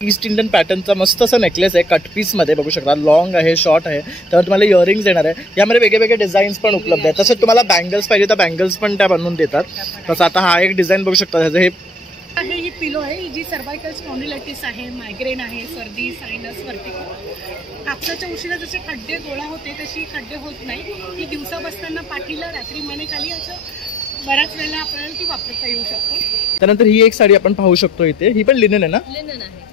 East Indian पॅटर्नचा मस्त असा necklace आहे, कट पीस मध्ये बघू शकता. लॉंग आहे, शॉर्ट आहे, त्यावर तुम्हाला इयरिंग्स येणार आहे. यामध्ये वेगवेगळे डिझाईन्स पण उपलब्ध आहेत. तसंच तुम्हाला बँगल्स पाहिजे तर बँगल्स पण त्या बनवून देतात. तसं आता हा एक डिझाईन बघू शकता. ह्याचं ही पिलो आहे, ही जी सर्वायकल स्पॉन्डिलायटिस आहे, मायग्रेन आहे, सर्दी, सायनस, व्हर्टिगो, कापसाच्या उशीला जसे खड्डे गोळा होते तशी खड्डे होत नाही. ही दिवसा बसताना पाठीला, रात्री मानेखाली असं बऱ्याच वेळेला आपल्याला ती वापरता येऊ शकतो. त्यानंतर ही एक साडी आपण पाहू शकतो इथे. ही पण लिनन आहे ना? लिनन आहे,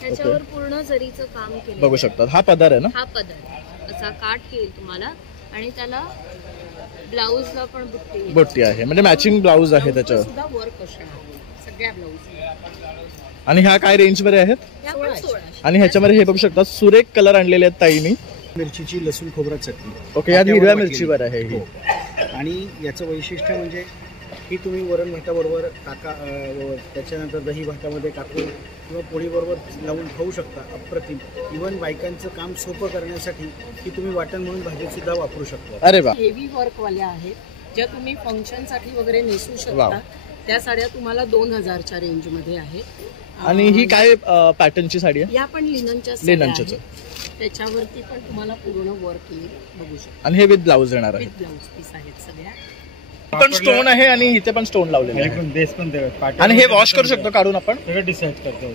त्याच्यावर पूर्ण जरीचं काम केलं बघू शकतात. हा पदर आहे ना? हा पदर असा काट येईल तुम्हाला आणि त्याला ब्लाऊजला पण बुट्टी आहे, म्हणजे मॅचिंग ब्लाऊज आहे त्याच्यावर सुद्धा वर्क असणार सगळ्या ब्लाऊज. आणि ह्या काय रेंज मध्ये आहेत? आणि ह्याच्यामध्ये हे बघू शकता सुरेख कलर आणलेले आहेत ताईनी. मिरचीची लसूण खोबरा चटणी. ओके, या हिरव्या मिरचीवर आहे ही. आणि याचं वैशिष्ट्य म्हणजे ही तुम्ही वरण भाताबरोबर टाका, त्याच्यानंतर दही भातामध्ये टाकून किंवा पोळीबरोबर लावून खाऊ शकता. अप्रतिम. इव्हन बायकांचं काम सोपं करण्यासाठी ही तुम्ही वाटण म्हणून भाजीसुद्धा वापरू शकता. अरे वा. हेवी वर्कवाल्या आहेत ज्या तुम्ही फंक्शनसाठी वगैरे नेसू शकता. त्या साड्या तुम्हाला 2000च्या रेंजमध्ये आहेत. आणि ही काय पॅटर्नची साडी आहे? या पण लिननच्या त्याच्यावरती पण तुम्हाला पूर्ण वर्क येईल बघू शकता. आणि हे विथ ब्लाऊज येणार आहे. विथ ब्लाऊज पीस आहेत सगळ्या. पण स्टोन आहे आणि इथे पण स्टोन लावलेले आहे. बेस पण आणि हे वॉश करू शकतो काढून आपण. डिसाईड करतो.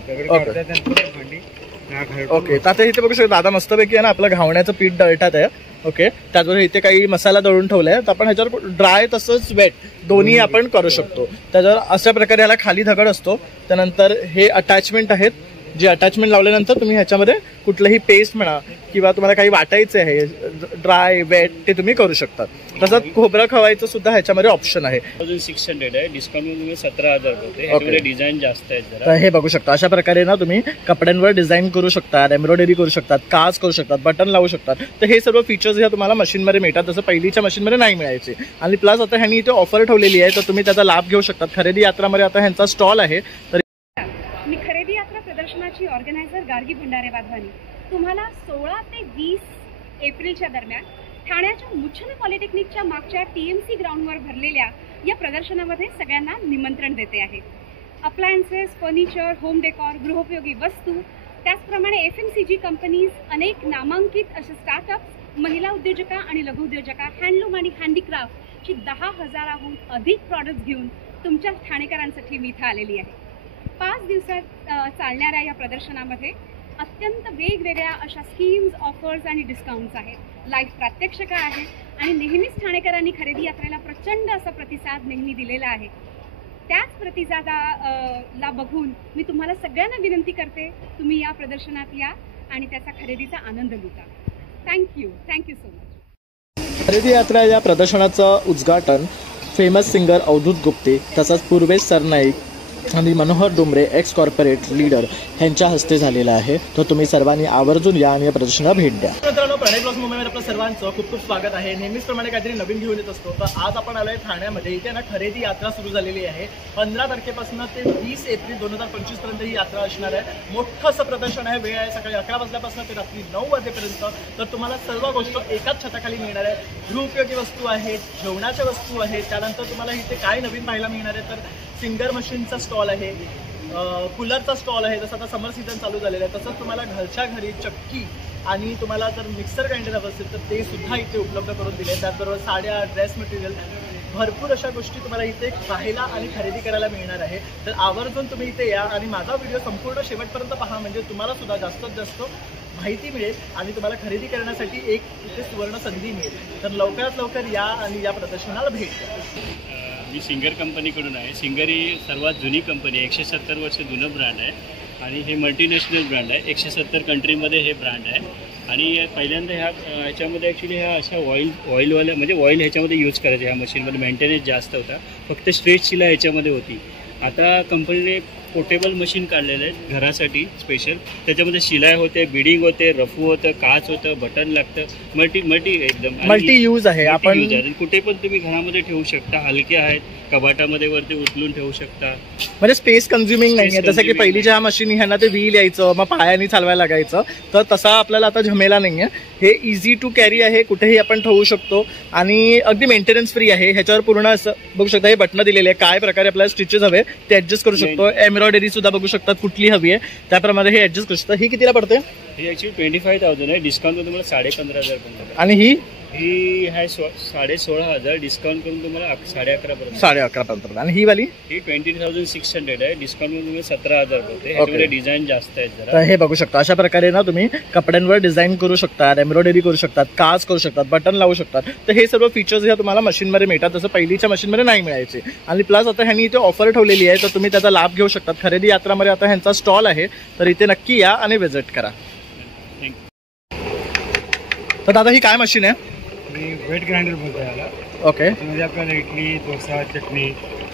ओके, आता इथे बघू शकतो दादा मस्तपैकी आहे ना आपलं घावण्याचं पीठ दळतात आहे. ओके, त्याचबरोबर इथे काही मसाला दळून ठेवलाय. तर आपण ह्याच्यावर ड्राय तसंच वेट दोन्ही आपण करू शकतो. त्याच्यावर अशा प्रकारे ह्याला खाली दगड असतो. त्यानंतर हे अटॅचमेंट आहेत, जे अटॅचमेंट लावल्यानंतर तुम्ही ह्याच्यामध्ये कुठलंही पेस्ट म्हणा किंवा तुम्हाला काही वाटायचं आहे ड्राय वेट ते तुम्ही करू शकता. तसंच खोबरं खवायचं सुद्धा ह्याच्यामध्ये ऑप्शन आहे. 1600 आहे, डिस्काउंट तुम्ही 17,000 होते. ह्याच्यामध्ये डिझाईन जास्त आहेत जरा. तर हे बघू शकता अशा प्रकारे ना तुम्ही कपड्यांवर डिझाईन करू शकतात, एम्ब्रॉयडरी करू शकतात, काज करू शकतात, बटन लावू शकतात. तर हे सर्व फीचर्स ह्या तुम्हाला मशीनमध्ये मिळतात, जसं पहिलीच्या मशीनमध्ये नाही मिळायचे. आणि प्लस आता ह्यांनी इथे ऑफर ठेवलेली आहे, तर तुम्ही त्याचा लाभ घेऊ शकतात. खरेदी यात्रामध्ये आता ह्यांचा स्टॉल आहे. तर मी खरेदी यात्रा प्रदर्शनाची ऑर्गनायझर गार्गी भंडारे वाधवानी तुम्हाला 16 ते 20 एप्रिलच्या दरम्यान ठाण्याच्या मुच्छने पॉलिटेक्निकच्या मागच्या TMC ग्राउंडवर भरलेल्या या प्रदर्शनामध्ये सगळ्यांना निमंत्रण देते आहे. अप्लायन्सेस, फर्निचर, होम डेकॉर, गृहोपयोगी वस्तू, त्याचप्रमाणे FMCG कंपनीज, अनेक नामांकित असे स्टार्टअप्स, महिला उद्योजका आणि लघु उद्योजका, हँडलूम आणि हँडीक्राफ्टची 10,000हून अधिक प्रॉडक्ट्स घेऊन तुमच्या ठाणेकरांसाठी मी इथं आलेली आहे. 5 दिवसात चालणाऱ्या या प्रदर्शनामध्ये अत्यंत वेगवेगळ्या अशा स्कीम्स, ऑफर्स आणि डिस्काउंट्स आहेत. लाईव्ह प्रात्यक्षिकं आहे आणि नेहमीच ठाणेकरांनी खरेदी यात्रेला प्रचंड असा प्रतिसाद नेहमी दिलेला आहे. त्याच प्रतिसादाला बघून मी तुम्हाला सगळ्यांना विनंती करते, तुम्ही या प्रदर्शनात या आणि त्याचा खरेदीचा आनंद लुटा. Thank you so much. खरेदी यात्रा या प्रदर्शनाचं उद्घाटन फेमस सिंगर अवधूत गुप्ते तसंच पूर्वेश सरनाईक आणि Manohar Dumre x corporate leader यांच्या हस्ते झालेला आहे. तर तुम्ही सर्वांनी आवर्जून या आणि या प्रदर्शनाला भेट द्या. मित्रांनो, प्रणय ब्लॉग्स मुंबईमध्ये आपलं सर्वांचं खूप खूप स्वागत आहे. नेहमीचप्रमाणे काहीतरी नवीन घेऊन येत असतो. तर आज आपण आलोय ठाण्यामध्ये. इथे ना खरेदी यात्रा सुरू झालेली आहे. 15 तारखेपासून ते 20 एप्रिल 2025 पर्यंत ही यात्रा असणार आहे. मोठं असं प्रदर्शन आहे. वेळ आहे सकाळी 11 वाजल्यापासून ते रात्री 9 वाजेपर्यंत. तर तुम्हाला सर्व गोष्ट एकाच छताखाली मिळणार आहे. गृहोपयोगी वस्तू आहेत, जेवणाच्या वस्तू आहेत. त्यानंतर तुम्हाला इथे काय नवीन पाहायला मिळणार आहे तर सिंगर मशीनचा स्टॉल आहे, कूलरचा स्टॉल आहे. जसं आता समर सीझन चालू झालेला आहे. तसंच तुम्हाला घरच्या घरी चक्की आणि तुम्हाला जर मिक्सर ग्राइंडर हवं असेल तर ते सुद्धा इथे उपलब्ध करून दिले. त्याचबरोबर साड्या, ड्रेस मटेरियल, भरपूर अशा गोष्टी तुम्हाला इथे पाहायला आणि खरेदी करायला मिळणार आहे. तर आवर्जून तुम्ही इथे या आणि माझा व्हिडिओ संपूर्ण शेवटपर्यंत पहा, म्हणजे तुम्हाला सुद्धा जास्तीत जास्त माहिती मिळेल आणि तुम्हाला खरेदी करण्यासाठी एक इथे सुवर्ण संधी मिळेल. तर लवकरात लवकर या आणि या प्रदर्शनाला भेट द्या. मी सिंगर कंपनीकडून आहे. सिंगर ही सर्वात जुनी कंपनी आहे. 170 वर्ष जुनं ब्रँड आहे आणि हे मल्टीनॅशनल ब्रँड आहे. 170 कंट्रीमध्ये हे ब्रँड आहे. आणि पहिल्यांदा ह्याच्यामध्ये ॲक्च्युली ह्या अशा ऑइलवाल्या म्हणजे ऑइल ह्याच्यामध्ये यूज करायचे. ह्या मशीनमध्ये मेंटेनन्स जास्त होता. फक्त स्ट्रेच शिला ह्याच्यामध्ये होती. आता कंपनीने पोर्टेबल मशीन काढलेलं आहे घरासाठी स्पेशल. त्याच्यामध्ये शिलाई होते, बिडिंग होते, रफू होतं, काच होतं, बटन लागतं. मल्टी एकदम मल्टी यूज आहे. आपण कुठे पण तुम्ही घरामध्ये ठेवू शकता. हलके आहेत, कपाटामध्ये वरती उचलून ठेवू शकता. म्हणजे स्पेस कन्झ्युमिंग नाही आहे. Space जसं की consuming पहिलीच्या मशीन ह्यांना ते व्हील यायचं, मग पायानी चालवायला लागायचं, तर तसा आपल्याला आता झमेला नाहीये. हे इझी टू कॅरी आहे, कुठेही आपण ठेवू शकतो आणि अगदी मेंटेनन्स फ्री आहे. ह्याच्यावर पूर्ण असं बघू शकता, हे बटणं दिलेले आहे, काय प्रकारे आपल्याला स्टिचेस हवे ते ऍडजस्ट करू शकतो. एम्ब्रॉयडरी सुद्धा बघू शकतात कुठली हवी आहे त्याप्रमाणे हे ऍडजस्ट करू शकतात. ही कितीला पडते? ही ऍक्च्युली 25,000 आहे, डिस्काउंट करून तुम्हाला 15,500 पर्यंत. आणि ही आहे 16,500, डिस्काउंट करून तुम्हाला 11,500 पर्यंत. 11,500 पर्यंत. आणि ही वाली ही 20,600 आहे, डिस्काउंट करून तुम्हाला 17,000 पडते. ह्याच्यामध्ये डिझाईन जास्त आहेत तर जरा. हे बघू शकता, अशा प्रकारे ना तुम्ही कपड्यांवर डिझाईन करू शकतात, एम्ब्रॉयडरी करू शकतात, काज करू शकतात, बटन लावू शकतात. तर हे सर्व फीचर्स ह्या तुम्हाला मशीनमध्ये मिळतात, जसं पहिलीच्या मशीनमध्ये नाही मिळायचे. आणि प्लस आता ह्यांनी इथे ऑफर ठेवलेली आहे, तर तुम्ही त्याचा लाभ घेऊ शकतात. खरेदी यात्रामध्ये आता ह्यांचा स्टॉल आहे, तर इथे नक्की या आणि व्हिजिट करा. तर दादा ही काय मशीन आहे? वेट ग्राइंडर बोलतो याला. ओके त्यामध्ये आपल्याला इडली, डोसा, चटणी,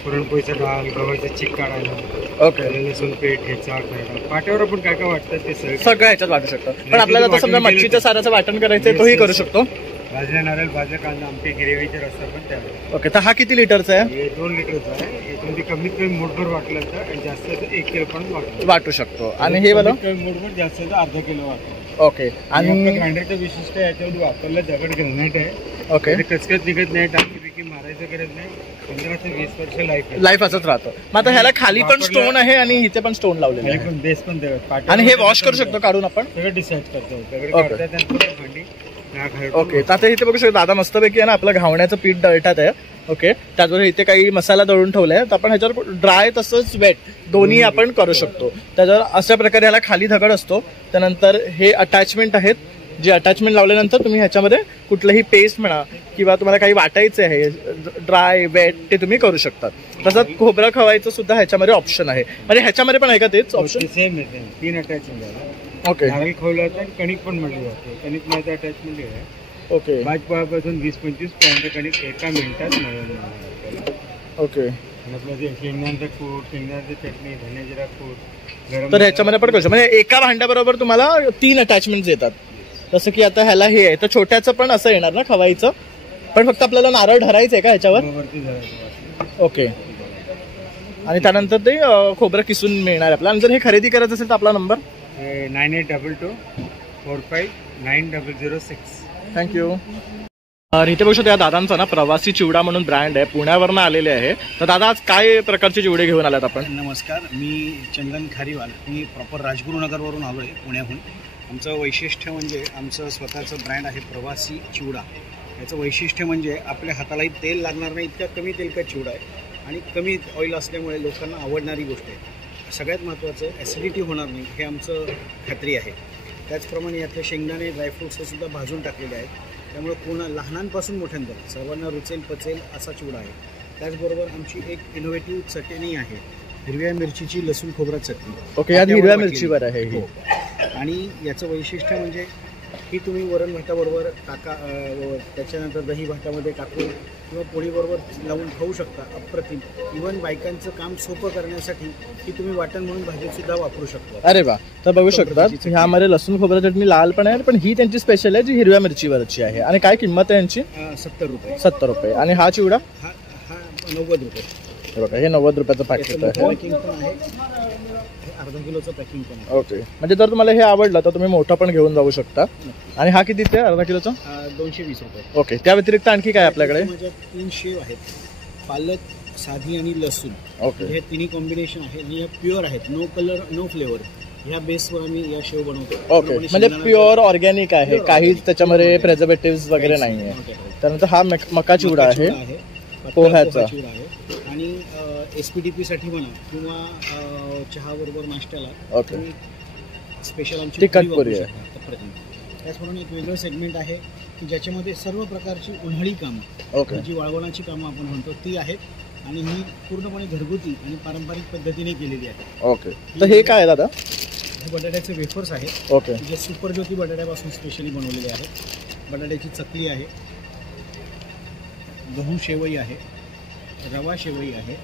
पुरणपोळीचा डाळ, गव्हाचं चिक काढायला, ओके लसूण पेठ, ठेचा करायला, पाट्यावर आपण काय काय वाटतं ते सगळं ह्याच्यात वाटू शकतो. पण आपल्याला आता समजा मच्छीच्या साराचं वाटण करायचं तोही करू शकतो. भाजल्या नारळ, भाजल्या कांदा, आमटी, ग्रेव्हीचे रस्ता पण त्यावेळेस. ओके, तर हा किती लिटरचा आहे? हे 2 लिटरचा आहे. याच्यामध्ये कमीत कमी मोठभर वाटलं तर आणि जास्त 1 किलो पण वाटू शकतो. आणि हे वाला मोठभर जास्त अर्धा किलो वाटतं. ओके. आणि ग्राइंडरचं विशिष्ट याच्यामध्ये वापरलं दगड ग्रेनाइट आहे. ओके, ते कचकच निघत नाही, टाकी मारायचं गरज नाही. 15 ते 20 वर्ष लाईफ असंच राहतं. मग आता ह्याला खाली पण स्टोन आहे आणि इथे पण स्टोन लावलेले आहे. पण बेस पण देतात. आणि हे वॉश करू शकतो काढून आपण. सगळं डिसाईड करतो. दगड ओके. काढतात त्यानंतर भांडी ओके, तर आता इथे बघू शकतो दादा मस्तपैकी आहे ना आपलं घावण्याचं पीठ दळतात आहे. ओके, त्याचबरोबर इथे काही मसाला दळून ठेवलाय, तर आपण ह्याच्यावर ड्राय तसंच वेट दोन्ही आपण करू शकतो. त्याच्यावर अशा प्रकारे ह्याला खाली दगड असतो. त्यानंतर हे अटॅचमेंट आहेत, जे अटॅचमेंट लावल्यानंतर तुम्ही ह्याच्यामध्ये कुठलंही पेस्ट म्हणा किंवा तुम्हाला काही वाटायचं आहे ड्राय वेट ते तुम्ही करू शकतात. तसंच खोबरं खवायचं सुद्धा ह्याच्यामध्ये ऑप्शन आहे. म्हणजे ह्याच्यामध्ये पण आहे का तेच ऑप्शन? सेम आहे, 3 अटॅचमेंट आहे. ओके, नारळ खवलं तर कणिक पण म्हटलं जाते. कणिक माझं अटॅचमेंट आहे. ओके, भाजपापासून 20-25 पाऊंड कणिक एका मिनिटात मिळवून. ओके. आपलं जे शेंगदाण्याचं कूट, शेंगदाण्याची चटणी, धने जिरा कूट, गरम तर ह्याच्यामध्ये पण करू शकतो. म्हणजे एका भांड्याबरोबर तुम्हाला 3 अटॅचमेंट येतात. जसं की आता ह्याला हे आहे, तर छोट्याचं पण असं येणार ना खवायचं, पण फक्त आपल्याला नारळ धरायचं आहे का ह्याच्यावर? वरती जायचं. ओके. आणि त्यानंतर ते खोबरं किसून मिळणार आपल्याला. आणि जर हे खरेदी करायचं असेल तर आपला नंबर 9822 459006. थँक्यू. इथे बघू शकतो या दादांचा ना प्रवासी चिवडा म्हणून ब्रँड आहे, पुण्यावरनं आलेले आहे. तर दादा आज काय प्रकारचे चिवडे घेऊन आलात आपण? नमस्कार, मी चंदन खारीवाल. मी प्रॉपर राजगुरुनगरवरून आलो आहे पुण्याहून. आमचं वैशिष्ट्य म्हणजे आमचं स्वतःचं ब्रँड आहे प्रवासी चिवडा. याचं वैशिष्ट्य म्हणजे आपल्या हातालाही तेल लागणार नाही, इतक्या कमी तेलकट चिवडा आहे आणि कमी ऑइल असल्यामुळे लोकांना आवडणारी गोष्ट आहे. सगळ्यात महत्त्वाचं ॲसिडिटी होणार नाही हे आमचं खात्री आहे. त्याचप्रमाणे यातले शेंगदाणे, ड्रायफ्रूट्स हे सुद्धा भाजून टाकलेले आहेत, त्यामुळे पूर्ण लहानांपासून मोठ्यांपर्यंत सर्वांना रुचेल पचेल असा चिवडा आहे. त्याचबरोबर आमची एक इनोव्हेटिव्ह चटणी आहे, हिरव्या मिरचीची लसूण खोबरा चटणी. ओके, यात हिरव्या मिरचीवर आहे ही. आणि याचं वैशिष्ट्य म्हणजे ही तुम्ही वरण भाताबरोबर टाका, त्याच्यानंतर दही भातामध्ये टाकून किंवा पोळीबरोबर लावून खाऊ शकता. अप्रतिम. इव्हन बायकांचं काम सोपं करण्यासाठी ही तुम्ही वाटण म्हणून भाजीसुद्धा वापरू शकता. अरे वा, तर बघू शकता ह्यामध्ये लसूण खोबरा चटणी लाल पण आहे, पण ही त्यांची स्पेशल आहे जी हिरव्या मिरचीवरची आहे. आणि काय किंमत आहे यांची? 70 रुपये. 70 रुपये. आणि हा चिवडा हा 90 रुपये. हे बघा, हे 90 रुपयाचं पॅकेट आहे. पॅकिंग पण आहे, अर्धा किलोचं पॅकिंग पण आहे. ओके, म्हणजे जर तुम्हाला हे आवडलं तर तुम्ही मोठं पण घेऊन जाऊ शकता. आणि हा कितीचा आहे अर्धा किलोचा? 220 रुपये. ओके, त्या व्यतिरिक्त आणखी काय आपल्याकडे? माझ्या 3 शेव आहेत, पालक, साधी आणि लसूण. ओके, हे तिन्ही कॉम्बिनेशन आहे आणि या प्युअर आहेत, नो कलर नो फ्लेवर. ह्या बेसवर आम्ही या शेव बनवतो. ओके, म्हणजे प्युअर ऑर्गॅनिक आहे, काहीच त्याच्यामध्ये प्रिझर्वेटिव्ह वगैरे नाही आहे. त्यानंतर हा मका चिवडा आहे पोह्याचा आहे. आणि SPDP साठी म्हणा किंवा चहा बरोबर नाश्त्याला. ओके, स्पेशल आमची तिखट पुरी आहे. त्याचप्रमाणे एक वेगळं सेगमेंट आहे की ज्याच्यामध्ये सर्व प्रकारची उन्हाळी कामं, ओके, जी वाळवणाची कामं आपण म्हणतो ती आहेत आणि ही पूर्णपणे घरगुती आणि पारंपरिक पद्धतीने केलेली आहे. ओके, तर हे काय आहे दादा? हे बटाट्याचे वेफर्स आहेत. ओके, जे सुपर ज्योती बटाट्यापासून स्पेशली बनवलेले आहेत. बटाट्याची चकली आहे, गहू शेवई आहे, रवा शेवई आहे,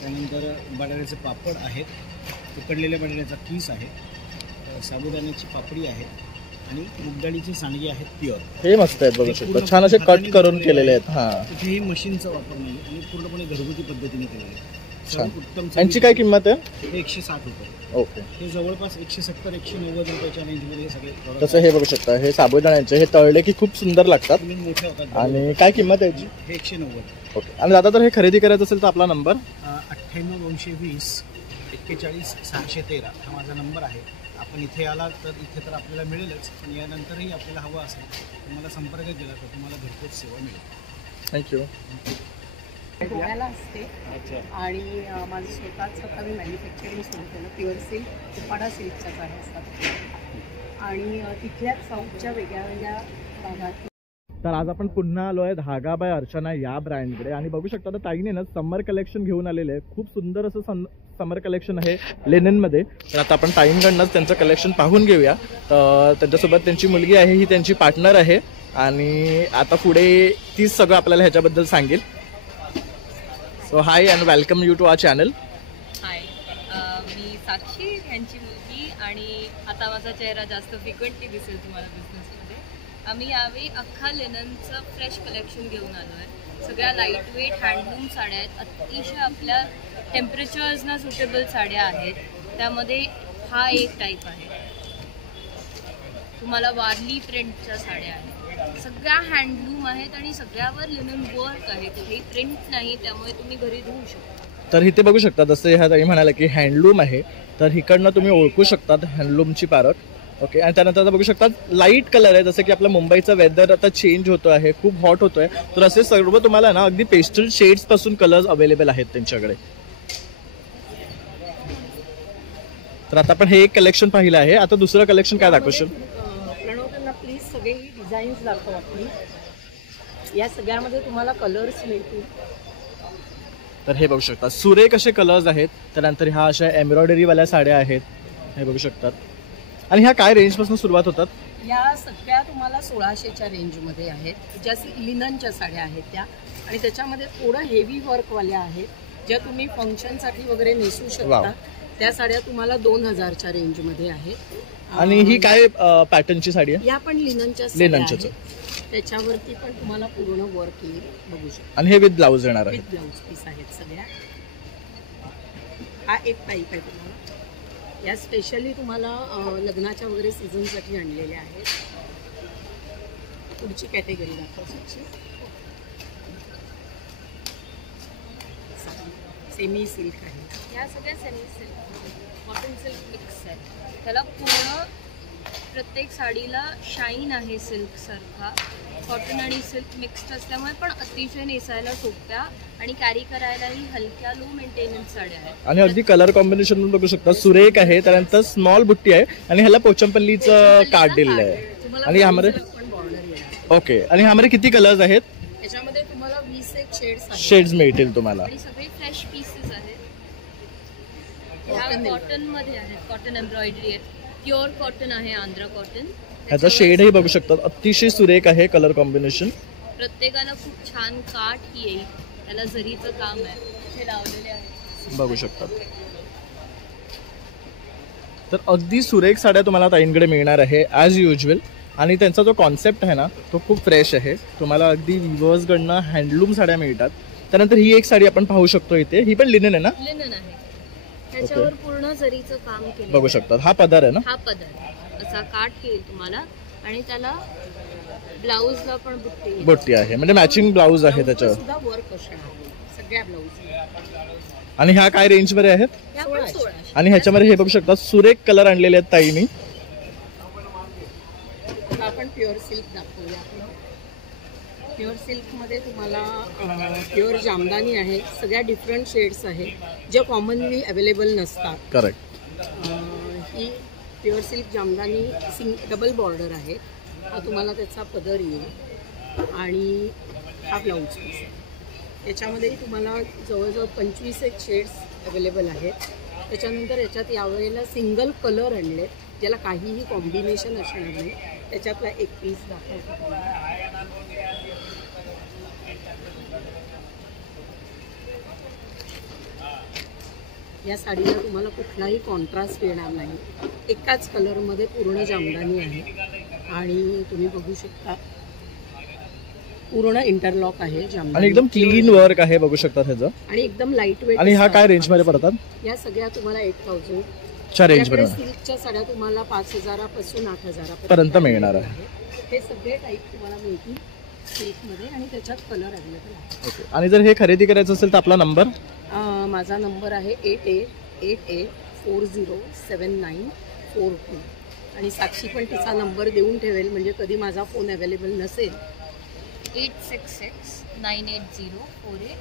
त्यानंतर बटाट्याचे पापड आहेत, उकडलेल्या बटाट्याचा कीस आहे, साबुदाण्याची पापडी आहे, आणि मुगडाळीचे सांडगे आहेत प्युअर. हे मस्त आहेत बघू शकता, छान असे कट करून केलेले आहेत. हां, कुठेही मशीनचा वापर नाही आणि पूर्णपणे घरगुती पद्धतीने केलेले आहे. छान. उत्तम यांची काय किंमत आहे? हे 160 रुपये. ओके. हे जवळपास 170-190 रुपयाच्या रेंजमध्ये हे सगळे product तसं हे बघू शकता, हे साबुदाण्याचे हे तळले की खूप सुंदर लागतात. तुम्ही मोठे होतात. आणि काय किंमत आहे याची? हे 190. ओके. आणि दादा तर हे खरेदी करायचं असेल तर आपला नंबर 98-220-41-613 हा माझा नंबर आहे. आपण इथे आला तर इथे तर आपल्याला मिळेलच, पण यानंतरही आपल्याला हवं असेल तर मला संपर्क केला तर तुम्हाला घरपोच सेवा मिळेल. थँक्यू. गोव्याला असते आणि माझं स्वतःचं आता मी मॅन्युफॅक्चरिंग सुरू केलं. प्युअर सिल्क उपाडा सिल्कच्याच आहे असतात आणि तिथल्याच साऊथच्या वेगळ्या वेगळ्या भागात. तर आज आपण पुन्हा आलो आहे धागा बाय अर्चना या ब्रँडकडे आणि बघू शकता तर ताईने ना समर कलेक्शन घेऊन आलेलं आहे. खूप सुंदर असं समर कलेक्शन आहे लेनिनमध्ये. तर आता आपण ताईंकडनंच त्यांचं कलेक्शन पाहून घेऊया. त्यांच्यासोबत त्यांची मुलगी आहे, ही त्यांची पार्टनर आहे आणि आता पुढे तीच सगळं आपल्याला ह्याच्याबद्दल सांगेल. So hi and welcome you to our channel. Hi, मी साक्षी यांची मुलगी आणि आता माझा चेहरा जास्त फ्रिक्वेंटली दिसेल तुम्हाला बिझनेसमध्ये. आम्ही यावेळी अख्खा लेननचं फ्रेश कलेक्शन घेऊन आलो आहे. सगळ्या लाईट वेट हँडलूम साड्या आहेत, अतिशय आपल्या टेम्परेचर्सना सुटेबल साड्या आहेत. त्यामध्ये हा एक टाईप आहे, तुम्हाला वारली प्रिंटच्या साड्या आहेत. सगळ्या हँडलूम आहेत आणि सगळ्यावर लिनन वर्क आहे, कुठेही प्रिंट नाही, त्यामुळे तुम्ही घरी धुवू शकता. तर इथे बघू शकता जसं ह्या ताई म्हणाला की हँडलूम आहे, तर इकडनं तुम्ही ओळखू शकतात हँडलूमची पारख. ओके. आणि त्यानंतर आता बघू शकता लाईट कलर आहे, जसं की आपलं मुंबईचं वेदर आता चेंज होतो आहे, खूप हॉट होतोय, तर असे सर्व तुम्हाला ना अगदी पेस्टल शेड्स पासून कलर्स अवेलेबल आहेत त्यांच्याकडे. तर आता आपण हे एक कलेक्शन पाहिलं आहे, आता दुसरं कलेक्शन काय दाखवशील? प्रणव, त्यांना प्लीज सगळे डिझाईन्स दाखवा प्लीज. या सगळ्यामध्ये तुम्हाला कलर्स मिळतील. तर हे बघू शकता सुरेख असे कलर्स आहेत. त्यानंतर ह्या अशा एम्ब्रॉयडरीवाल्या साड्या आहेत, हे बघू शकतात. आणि ह्या काय रेंजपासून सुरुवात होतात? या सगळ्या तुम्हाला 1600च्या रेंजमध्ये आहेत, ज्या लिननच्या साड्या आहेत त्या. आणि त्याच्यामध्ये थोडं हेवी वर्कवाल्या आहेत, ज्या तुम्ही फंक्शनसाठी वगैरे नेसू शकता. त्या साड्या तुम्हाला 2000च्या रेंजमध्ये आहेत. आणि ही काय पॅटर्नची साडी आहे? या पण लिननच्या लिननच्याच. त्याच्यावरती पण तुम्हाला पूर्ण वर्क येईल, बघू शकता. आणि हे विथ ब्लाऊज येणार आहे. विथ ब्लाऊज पीस आहेत सगळ्या. हा एक टाईप आहे तुम्हाला. या स्पेशली तुम्हाला लग्नाच्या वगैरे सीझनसाठी आणलेल्या आहेत. पुढची कॅटेगरी दाखवायची. सेमी सिल्क आहे. या सगळ्या semi silk cotton silk mix आहे. त्याला पूर्ण प्रत्येक साडीला शाईन आहे सिल्क सारखा. कॉटन आणि सिल्क मिक्स्ड असल्यामुळे पण अतिशय नेसायला सोप्या आणि कॅरी करायलाही हलक्या लो मेंटेनन्स साड्या आहेत. आणि अगदी कलर कॉम्बिनेशन पण बघू शकता, सुरेख आहे. त्यानंतर स्मॉल बुट्टी आहे आणि ह्याला पोचमपल्लीचं कार्ड दिलेलं आहे. आणि ह्यामध्ये ओके. आणि ह्यामध्ये किती कलर्स आहेत? याच्यामध्ये तुम्हाला 20 एक शेड्स मिळतील तुम्हाला. आणि सगळे फ्रेश पीसेस आहेत. ह्या कॉटन मध्ये आहेत, कॉटन एम्ब्रॉयडरी आहेत, प्युअर कॉटन आहे, आंध्र कॉटन. ह्याचा शेडही बघू शकतात, अतिशय सुरेख आहे कलर कॉम्बिनेशन. प्रत्येकाला खूप छान काठ येईल. त्याला जरीचं काम आहे, इथे लावलेले आहे, बघू शकतात. तर अगदी सुरेख साड्या तुम्हाला ताईंकडे मिळणार आहे ॲज युजल. आणि त्यांचा जो कॉन्सेप्ट आहे ना तो खूप फ्रेश आहे. तुम्हाला अगदी विवर्सकडनं हँडलूम साड्या मिळतात. त्यानंतर ही एक साडी आपण पाहू शकतो इथे, ही पण लिनन आहे ना? लिनन आहे. त्याच्यावर पूर्ण जरीचं काम केलं बघू शकतात. हा पदर आहे ना? हा पदर असा काठ येईल तुम्हाला आणि त्याला ब्लाऊजला पण बुट्टी आहे, म्हणजे मॅचिंग ब्लाऊज आहे त्याच्यावर. वर्क सगळ्या ब्लाऊज. आणि ह्या काय रेंज मध्ये आहेत? 1600. आणि ह्याच्यामध्ये हे बघू शकता सुरेख कलर आणलेले आहेत ताईनी. आपण प्युअर सिल्क दाखवूया. प्युअर सिल्कमध्ये तुम्हाला प्युअर जामदानी आहे, सगळ्या डिफरंट शेड्स आहेत ज्या कॉमनली अवेलेबल नसतात. करेक्ट. ही pure silk jamdani double border आहे. हा तुम्हाला त्याचा पदर येईल आणि हा ब्लाऊज पीस आहे. याच्यामध्येही तुम्हाला जवळजवळ 25 एक शेड्स अवेलेबल आहेत. त्याच्यानंतर याच्यात यावेळेला सिंगल कलर आणले, ज्याला काहीही कॉम्बिनेशन असणार नाही. त्याच्यातला एक पीस दाखवतो. या साडीला तुम्हाला कुठलाही कॉन्ट्रास्ट येणार नाही. एकाच कलरमध्ये पूर्ण जामदानी आहे. आणि तुम्ही बघू शकता पूर्ण इंटरलॉक आहे जामदानी. आणि एकदम क्लीन वर्क आहे बघू शकता ह्याचं. आणि एकदम लाईट वेट. आणि ह्या काय रेंज मध्ये पडतात? या सगळ्या तुम्हाला 8000 च्या रेंज मध्ये. सिल्कच्या साड्या तुम्हाला 5000 पासून 8000 पर्यंत मिळणार आहे. हे सगळे टाईप तुम्हाला मिळतील सिल्कमध्ये आणि त्याच्यात कलर अवेलेबल आहे. ओके. आणि जर हे खरेदी करायचं असेल तर आपला नंबर? माझा नंबर आहे 8888407942. आणि साक्षी पण तिचा नंबर देऊन ठेवेल म्हणजे कधी माझा फोन अवेलेबल नसेल. 86698048.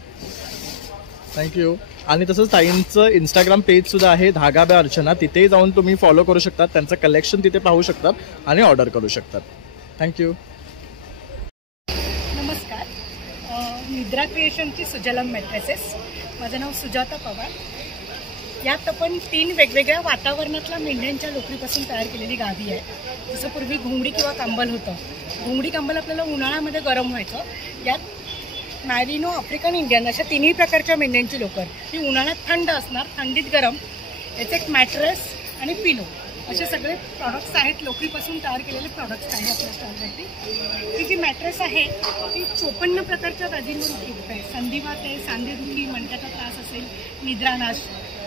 थँक्यू. आणि तसंच ताईंचं इंस्टाग्राम पेज सुद्धा आहे धागा बाय अर्चना. तिथे जाऊन तुम्ही फॉलो करू शकतात. त्यांचं कलेक्शन तिथे पाहू शकतात आणि ऑर्डर करू शकतात. थँक्यू. नमस्कार. निद्रा क्रिएशनची सुजलम मॅट्रेसेस. माझं नाव सुजाता पवार. यात आपण 3 वेगवेगळ्या वातावरणातल्या मेंढ्यांच्या लोकरीपासून तयार केलेली गादी आहे. जसं पूर्वी घोंगडी किंवा कंबल होतं. घोंगडी कंबल आपल्याला उन्हाळ्यामध्ये गरम व्हायचं. यात मॅरिनो, आफ्रिकन इंडियन अशा 3ही प्रकारच्या मेंढ्यांची लोकर. ती उन्हाळ्यात थंड असणार, थंडीत गरम. याचे एक मॅट्रेस आणि पिलो असे सगळे प्रॉडक्ट्स आहेत. लोकरीपासून तयार केलेले प्रॉडक्ट्स आहेत आपल्या स्टॉलवरती. ही जी मॅट्रेस आहे ती 54 प्रकारच्या व्याधींवर उपयुक्त आहे. संधिवात आहे, सांधेदुखी, मणक्याचा त्रास असेल, निद्रानाश.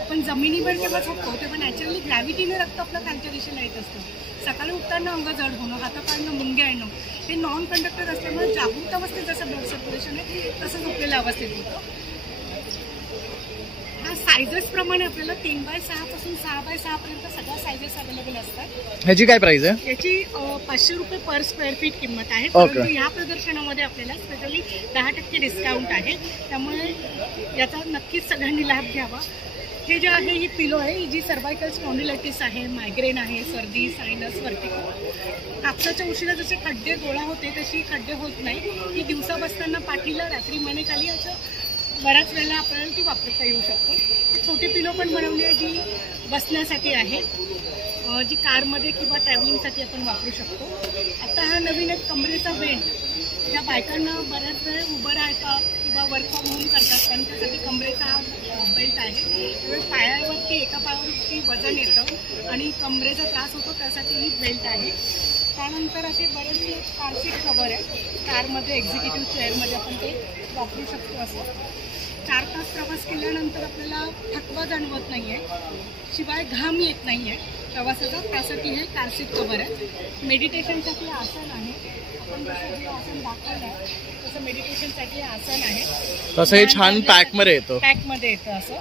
आपण जमिनीवर जेव्हा झोपतो तेव्हा नॅचरली ग्रॅव्हिटीने रक्त आपलं खालच्या दिशेला येत असतं. सकाळी उठताना अंग जड होणं, हातापायांना मुंग्या येणं, हे नॉन कंडक्टर असल्यामुळे जागृत अवस्थेत जसं ब्लड सर्क्युलेशन आहे तसं झोपलेल्या अवस्थेत होतं. ह्या सायझेसप्रमाणे आपल्याला 3x6 पासून 6x6 पर्यंत सगळ्या सायझेस अवेलेबल असतात. ह्याची काय प्राइस आहे? याची 500 रुपये पर स्क्वेअर फीट किंमत आहे. परंतु या प्रदर्शनामध्ये आपल्याला स्पेशली 10% डिस्काउंट आहे. त्यामुळे याचा नक्कीच सगळ्यांनी लाभ घ्यावा. हे जे आहे ही पिलो आहे, ही जी सर्वायकल स्पॉन्डिलायटिस आहे, मायग्रेन आहे, सर्दी, सायनस, व्हर्टिगो. कापसाच्या उशीला जसे खड्डे गोळा होते तशी खड्डे होत नाही. ही दिवसा बसताना पाठीला, रात्री मानेखाली असं बऱ्याच वेळेला आपल्याला ती वापरता येऊ शकते. छोटी पिलो पण बनवली आहे जी बसण्यासाठी आहे, जी कारमध्ये किंवा ट्रॅव्हलिंगसाठी आपण वापरू शकतो. आता हा नवीन एक कमरेचा बेल्ट. ज्या बायकांना बऱ्याच वेळ उभं राहतात किंवा वर्क फ्रॉम होम करतात त्यांच्यासाठी कमरेचा हा बेल्ट आहे. त्यामुळे पायावरती एका पायावरती वजन येतं आणि कमरेचा त्रास होतो, त्यासाठी ही बेल्ट आहे. त्यानंतर असे बरेचसे कार सीट कवर आहे. कारमध्ये, एक्झिक्युटिव्ह चेअरमध्ये आपण ते वापरू शकतो. असं 4 तास प्रवास केल्यानंतर आपल्याला थकवा जाणवत नाही आहे, शिवाय घाम येत नाही आहे प्रवासाचा. त्यासाठी हे कार सीट कवर आहे. मेडिटेशनसाठी आसन आहे. आपण जसं जे आसन दाखवलं आहे तसं मेडिटेशनसाठी आसन आहे. तसं हे छान पॅकमध्ये येतं. पॅकमध्ये येतं असं.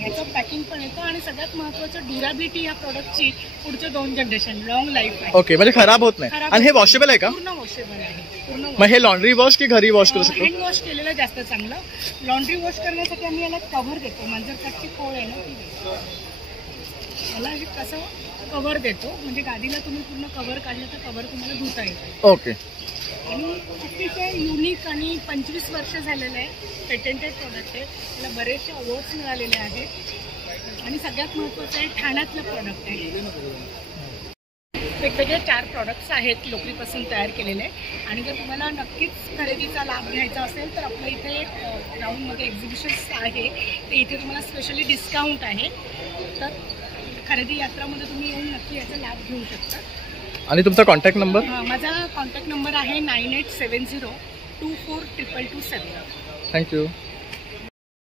याचं पॅकिंग पण येतं. आणि सगळ्यात महत्त्वाचं ड्युरेबिलिटी या प्रोडक्टची पुढचे 2 जनरेशन लॉंग लाईफ आहे. ओके. म्हणजे खराब होत नाही. आणि हे वॉशेबल आहे का? पूर्ण वॉशेबल आहे. मग हे लॉन्ड्री वॉश की घरी वॉश करू शकतो? हँड वॉश केलेलं जास्त चांगलं. लॉन्ड्री वॉश करण्यासाठी आम्ही याला कव्हर देतो. मांजर कटची खोळ आहे ना ती, याला हे कसं कव्हर देतो म्हणजे गादीला तुम्ही पूर्ण कव्हर काढलं तर कव्हर तुम्हाला धुता येतं. ओके. आणि अतिशय युनिक आणि 25 वर्ष झालेलं आहे. पेटेंटेड प्रॉडक्ट आहे. त्याला बरेचसे अवॉर्ड्स मिळालेले आहेत. आणि सगळ्यात महत्त्वाचं आहे ठाण्यातलं प्रॉडक्ट आहे. वेगवेगळे 4 प्रॉडक्ट्स आहेत लोकरीपासून तयार केलेले. आणि जर तुम्हाला नक्कीच खरेदीचा लाभ घ्यायचा असेल तर आपल्या इथे ग्राउंडमध्ये एक्झिबिशन्स आहे, तर इथे तुम्हाला स्पेशली डिस्काउंट आहे. तर खरेदी यात्रामध्ये तुम्ही येऊन नक्की याचा लाभ घेऊ शकता. आणि तुमचा कॉन्टॅक्ट नंबर? माझा कॉन्टॅक्ट नंबर आहे 9870242227. थँक्यू.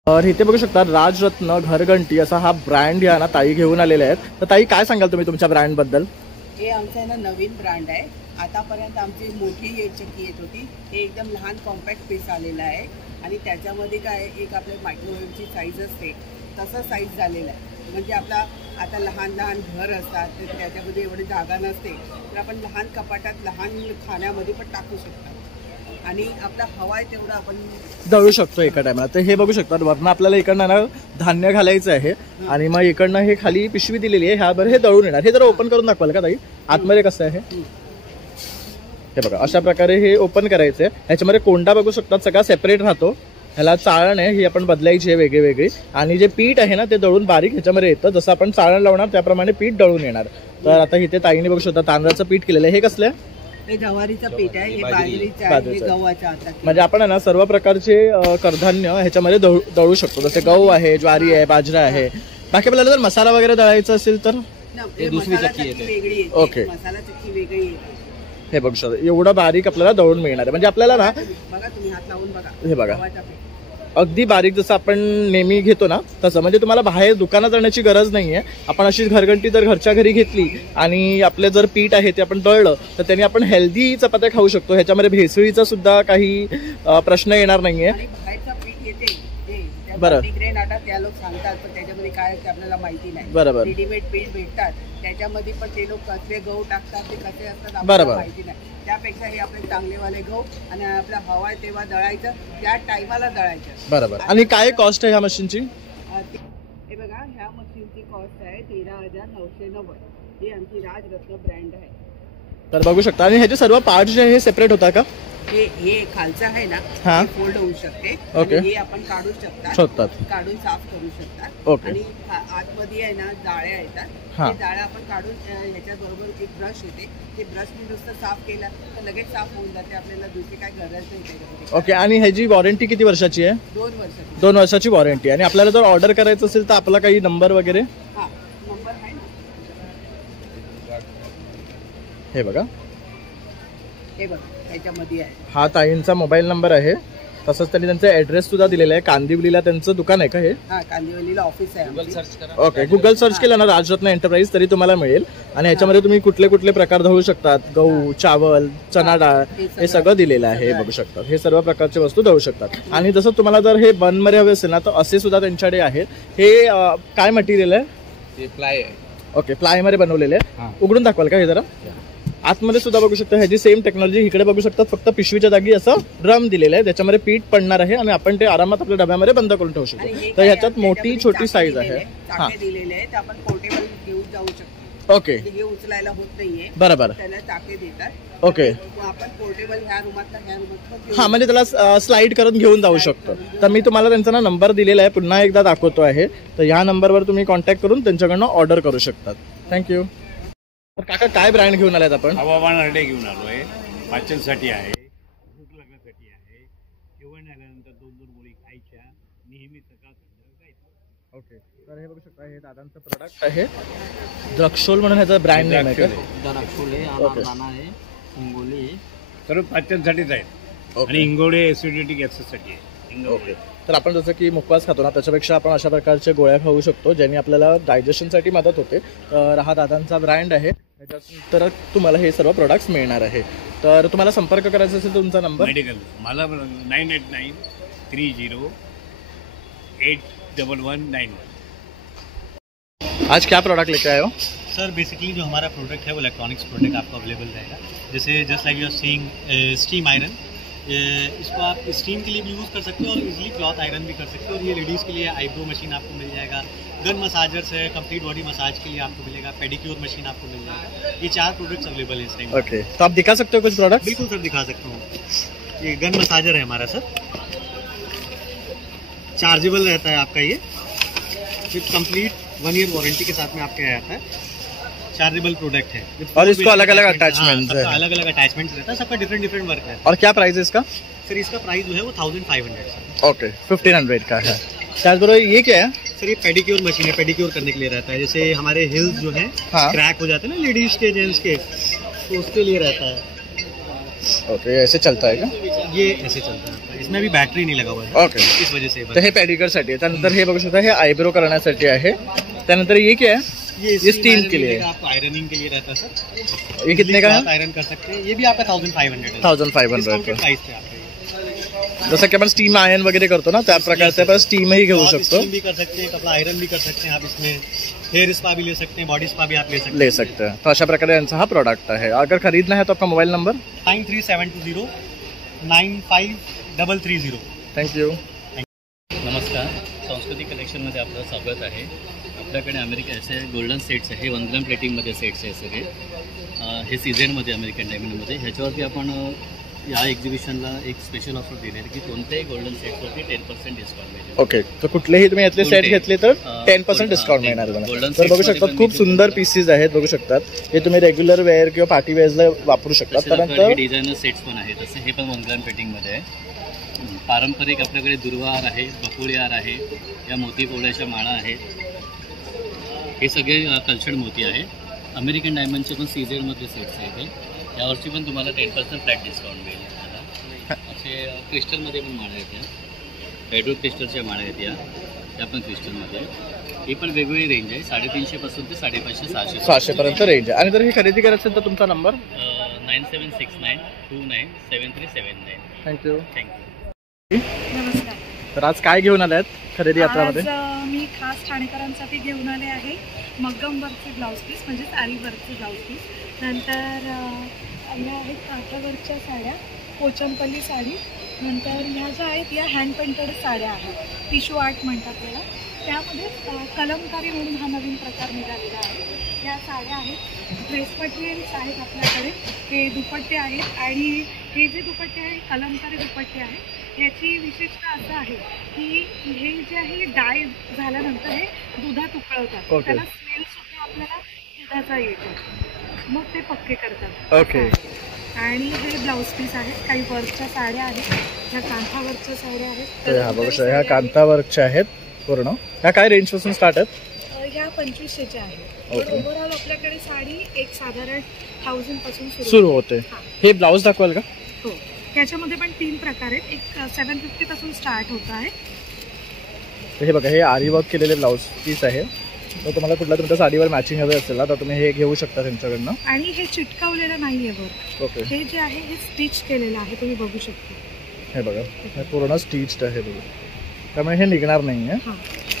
तर इथे बघू शकता राजरत्न घरघंटी असा हा ब्रँड या ना ताई घेऊन आलेले आहेत. तर ताई काय सांगाल तुम्ही तुमच्या ब्रँडबद्दल? हे आमचा ना नवीन ब्रँड आहे. आतापर्यंत आमची मोठी चक्की येत होती. हे एकदम लहान कॉम्पॅक्ट पीस आलेलं आहे. आणि त्याच्यामध्ये काय एक आपल्या मायक्रोवेव्हची साईज असते तसं साईज झालेलं आहे. म्हणजे आपला आता लहान लहान घर असतात तर त्याच्यामध्ये एवढी जागा नसते, तर आपण लहान कपाटात लहान खाण्यामध्ये पण टाकू शकतो. आणि आपला हवा आहे तेवढं आपण दळू शकतो एका टायमाला. तर हे बघू शकतात वरनं आपल्याला इकडनं ना धान्य घालायचं आहे आणि मग इकडनं हे खाली पिशवी दिलेली आहे. ह्यावर हे दळून येणार. हे जरा ओपन करून दाखवाल का ताई? आतमध्ये कसं आहे हे बघा. अशा प्रकारे हे ओपन करायचं आहे. ह्याच्यामध्ये कोंडा बघू शकतात सगळा सेपरेट राहतो. ह्याला चाळण आहे ही आपण बदलायची आहे वेगळी वेगळी. आणि जे पीठ आहे ना ते दळून बारीक ह्याच्यामध्ये येतं. जसं आपण चाळण लावणार त्याप्रमाणे पीठ दळून येणार. तर आता इथे ताईने बघू शकता तांदळाचं पीठ केलेलं आहे. हे कसलं आहे? हे ज्वारीचं पीठ आहे, हे बाजरीचं आहे, हे गव्हाचं आहे. म्हणजे आपण ना सर्व प्रकारचे कडधान्य ह्याच्यामध्ये दळू शकतो. जसे गहू आहे, ज्वारी आहे, बाजरा आहे. बाकी आपल्याला जर मसाला वगैरे दळायचा असेल तर दुसरी चक्की वेगळी येते. ओके. मसाला चक्की वेगळी येते. हे बघू शकता एवढं बारीक आपल्याला दळून मिळणार आहे. म्हणजे आपल्याला ना बघा तुम्ही हात लावून बघा, हे बघा गव्हाचं पीठ. अगदी बारीक जसं आपण नेहमी घेतो ना तसं. म्हणजे तुम्हाला बाहेर दुकानात जाण्याची गरज नाहीये. आपण अशी घरघंटी जर घरच्या घरी घेतली आणि आपले जर पीठ आहे ते आपण दळलं तर त्याने आपण हेल्दी चपात्या खाऊ शकतो. ह्याच्यामध्ये भेसळीचा सुद्धा काही प्रश्न येणार नाहीये. आणि बाहेरचं पीठ येते जे बरं. मल्टीग्रेन आटा त्या लोक सांगतात, पण त्याच्यामध्ये काय आहे ते आपल्याला माहिती नाही. बरोबर. रेडीमेड पीठ भेटतात त्याच्यामध्ये पण ते लोक कसले गहू टाकतात, ते कसे असतात आपल्याला बरोबर. माहिती नाही. त्यापेक्षा हे आपले चांगलेवाले गहू आणि आपला हवा आहे तेव्हा दळायचं, त्या टायमाला दळायचं. बरोबर. आणि काय कॉस्ट आहे ह्या मशीनची? हे बघा, ह्या मशीनची कॉस्ट आहे 13,990. ही आमची राजरत्न ब्रँड आहे. तर बघू शकता. आणि ह्याचे सर्व पार्ट्स जे आहे हे सेपरेट होता का? हे खालचं आहे ना, हा. हे फोल्ड होऊ शकते. ओके. आणि हे आपण काढू शकतात, काढून साफ करू शकतात. ओके. आणि आतमध्ये आहे ना जाळ्या येतात, हा. ते जाळ्या आपण काढून ह्याच्याबरोबर एक ब्रश येते, ते ब्रशने नुसतं साफ केलं तर लगेच साफ होऊन जाते. आपल्याला दुसरी काय गरज नाही त्याच्यामध्ये. ओके. आणि ह्याची वॉरंटी किती वर्षाची आहे? 2 वर्षाची. 2 वर्षाची वॉरंटी. आणि आपल्याला जर ऑर्डर करायचं असेल तर आपला काही नंबर वगैरे? हा, नंबर आहे ना, हे बघा, हे बघा ह्याच्यामध्ये आहे. हा ताईंचा मोबाईल नंबर आहे. तसंच त्यांनी त्यांचा ऍड्रेस सुद्धा दिलेला आहे. कांदिवलीला त्यांचं दुकान आहे का हे? हा, कांदिवलीला ऑफिस आहे. ओके. गुगल सर्च केलं ना राजरत्न एंटरप्राइज तरी तुम्हाला मिळेल. आणि ह्याच्यामध्ये तुम्ही कुठले कुठले प्रकार धळू शकतात, गहू, चावल, चना डाळ हे सगळं दिलेलं आहे. हे बघू शकतात. हे सर्व प्रकारचे वस्तू धळू शकतात. आणि जसं तुम्हाला जर हे बन मध्ये हवे असेल ना तर असे सुद्धा त्यांच्याकडे आहेत. हे काय मटेरियल आहे? ते प्लाय आहे. ओके. प्लाय मध्ये बनवलेले आहे. उघडून दाखवाल का हे जरा? आतमध्ये सुद्धा बघू शकता ह्याची सेम टेक्नॉलॉजी. इकडे बघू शकता फक्त पिशवीच्या जागी असं ड्रम दिलेलं आहे, त्याच्यामध्ये पीठ पडणार आहे आणि आपण ते आरामात आपल्या डब्यामध्ये बंद करून ठेवू शकतो. तर ह्याच्यात मोठी छोटी साईज आहे. हा, दिलेले आहे, आपण पोर्टेबल घेऊन जाऊ शकतो. ओके. हे उचलायला होत नाहीये. बरोबर. त्याला चाके देतात. ओके. आपण पोर्टेबल ह्या रूमात हा, म्हणजे त्याला स्लाइड करून घेऊन जाऊ शकतो. तर मी तुम्हाला त्यांचा ना नंबर दिलेला आहे, पुन्हा एकदा दाखवतो आहे. तर ह्या नंबरवर तुम्ही कॉन्टॅक्ट करून त्यांच्याकडनं ऑर्डर करू शकतात. थँक्यू. तर काका काय ब्रँड घेऊन आलात आपण? हवामान हरडे घेऊन आलोय. पाचनसाठी आहे, भूक लागण्यासाठी आहे, जेवण आल्यानंतर 2-2 गोळी खायच्या, नेहमी सकाळ संध्याकाळ खायचं. ओके. तर हे बघू शकता हे दादांचं प्रोडक्ट आहे. द्रक्षोल म्हणून ह्याचा ब्रँड नेम आहे का? द्राक्षोल आहे, अनारदाना आहे, हिंगोली आहे. सर्व पाचनसाठीच आहेत. आणि इंगोळे ऍसिडिटी गॅसेससाठी आहे. ओके. तर आपण जसं की मुखवास खातो ना त्याच्यापेक्षा आपण अशा प्रकारच्या गोळ्या खाऊ शकतो ज्याने आपल्याला डायजेशनसाठी मदत होते. तर हा दादांचा ब्रँड आहे. त्याच्यानंतर तुम्हाला हे सर्व प्रोडक्ट्स मिळणार आहे. तर तुम्हाला संपर्क करायचा असेल तुमचा नंबर? मेडिकल मला 9893081191. आज क्या प्रोडक्ट लेके आए हो? सर बेसिकली जो हमारा प्रोडक्ट है वो इलेक्ट्रॉनिक्स प्रोडक्ट आपको अवेलेबल रहेगा. जैसे just like you are seeing steam iron, इसको आप स्टीम के लिए भी यूज़ कर सकते हो और इजीली क्लॉथ आयरन भी कर सकते हो. और ये लेडीज़ के लिए आईब्रो मशीन आपको मिल जाएगा. गन मसाजर्स है, कंप्लीट बॉडी मसाज के लिए आपको मिलेगा. पेडिक्योर मशीन आपको मिल जाएगा. ये 4 प्रोडक्ट्स अवेलेबल है इस टाइम. ओके. तो आप दिखा सकते हो कुछ प्रोडक्ट? बिल्कुल सर, दिखा सकता हूँ. ये गन मसाजर है हमारा सर, चार्जेबल रहता है आपका. ये विथ कंप्लीट 1 ईयर वारंटी के साथ में आपके आता है. चार्जेबल प्रोडक्ट है और इसको अलग अलग अटैचमेंट है. अलग अलग अटैचमेंट्स रहता है, सबका डिफरेंट वर्क है. और क्या प्राइस है इसका? सर इसका प्राइस जो है वो 1500 सर. ओके. 1500 का है. त्याचबरोबर ये क्या है? सर ये पेडिक्योर मशीन है, पेडिक्योर करने के लिए रहता है. जैसे हमारे हिल्स जो है क्रैक हो जाते हैं ना लेडीज के, जेंट्स के, तो उसके लिए रहता है. ओके. ऐसे चलता है का? ये ऐसे चलता है. इसमें भी बैटरी नहीं लगा हुआ है. ओके. इस वजह से तर हे पेडिक्योर साठी आहे. त्यानंतर हे बघू शकता हे आयब्रो करण्यासाठी आहे. त्यानंतर ये क्या है? ये स्टीम के लिए. आपको आयरनिंग के लिए रहता है सर. ये कितने का है? आयरन कर सकते हैं. ये भी आपका 1500 है. 1500 का प्राइस पे आपका. जसं की आपण स्टीम आयन वगैरे करतो ना त्या प्रकारचे आपण स्टीमही घेऊ शकतो. स्टीम भी कर सकते हैं, कपड़ा आयरन भी कर सकते हैं आप इसमें. हेयर स्पा भी ले सकते हैं, बॉडी स्पा भी आप ले सकते हैं. तो अशा प्रकारे यांचा हा प्रोडक्ट आहे. अगर खरीदना है तो आपका मोबाईल नंबर? 9372095330. थँक्यू. नमस्कार. सांस्कृतिक कलेक्शनमध्ये आपलं स्वागत आहे. आपल्याकडे असे गोल्डन सेट्स आहे. 1 ग्रॅम प्लेटिंगमध्ये सेट्स आहे सगळे. हे सीझनमध्ये अमेरिकन डायमंडमध्ये. ह्याच्यावरती आपण या एक्झिबिशनला एक स्पेशल ऑफर दिली आहे की कोणत्याही गोल्डन सेटवरती 10% डिस्काउंट मिळेल. ओके. तर कुठलेही तुम्ही यातले सेट घेतले तर 10% डिस्काउंट मिळणार तुम्हाला. तर बघू शकता खूप सुंदर पीसेस आहेत. बघू शकतात हे तुम्ही रेग्युलर वेअर किंवा पार्टी वेअर्सला वापरू शकता. त्यानंतर डिझायनर सेट्स पण आहेत. तसे हे पण 1 ग्रॅम प्लेटिंगमध्ये आहे. पारंपरिक आपल्याकडे दुर्वाहार आहे, बकुळी हार आहे, या मोती पोळ्याच्या माळा आहेत. हे सगळे कल्चर्ड मोती आहे. अमेरिकन डायमंडचे पण सीझनमधले सेट्स आहेत. यावर्षी पण तुम्हाला 10% फ्लॅट डिस्काउंट मिळेल तुम्हाला. असे क्रिस्टलमध्ये पण माळा आहेत, या बेडरूम क्रिस्टलच्या माळा आहेत, त्या पण क्रिस्टलमध्ये. ही पण वेगवेगळी रेंज आहे, 350 पासून ते 550 600 पर्यंत रेंज आहे. आणि जर हे खरेदी करायचं असेल तर तुमचा नंबर 9769297379. थँक्यू. नमस्कार. तर आज काय घेऊन आले आहेत खरेदी यात्रामध्ये? आज मी खास ठाणेकरांसाठी घेऊन आले आहे मग्गम वर्कचे ब्लाऊज पीस, म्हणजे साडी वर्कचे ब्लाऊज पीस. नंतर ह्या आहेत काठावरच्या साड्या, पोचमपल्ली साडी. नंतर ह्या ज्या आहेत या हँड पेंटेड साड्या आहेत, टिशू आर्ट म्हणतात त्याला. त्यामध्ये कलमकारी म्हणून हा नवीन प्रकार निघालेला आहे. या साड्या आहेत, ड्रेस मटेरियल्स आहेत आपल्याकडे, हे दुपट्टे आहेत. आणि हे जे दुपट्टे आहे कलमकारी दुपट्टे आहेत. याची विशेषता असं आहे की हे जे आहे डाय झाल्यानंतर हे दुधात उकळवतात, त्याला स्मेल सुद्धा आपल्याला दुधाचा येतो, मग ते पक्के करतात. ओके. आणि हे ब्लाऊज पीस आहेत, काही वर्कच्या साड्या आहेत, ह्या कांथावरच्या साड्या आहेत. ह्या कांथावरच्या आहेत पूर्ण. ह्या काय रेंज पासून स्टार्ट आहेत? ह्या 2500च्या आहेत. ओव्हरऑल आपल्याकडे साडी एक साधारण 1000 पासून सुरू होते. हे ब्लाऊज दाखवाल का? हो. ह्याच्यामध्ये पण 3 प्रकार आहेत. एक 750 पासून स्टार्ट होत आहे. हे बघा, हे आरी वर्क केलेले ब्लाऊज पीस आहे. तर तुम्हाला कुठला तुमच्या साडीवर मॅचिंग हवे असेल ना तर तुम्ही हे घेऊ शकता त्यांच्याकडनं. आणि हे चिटकवलेलं नाहीये वर्क. ओके. हे जे आहे हे स्टिच केलेलं आहे, तुम्ही बघू शकता. हे बघा, हे पूर्ण स्टिच्ड आहे बघा, त्यामुळे हे निघणार नाही आहे.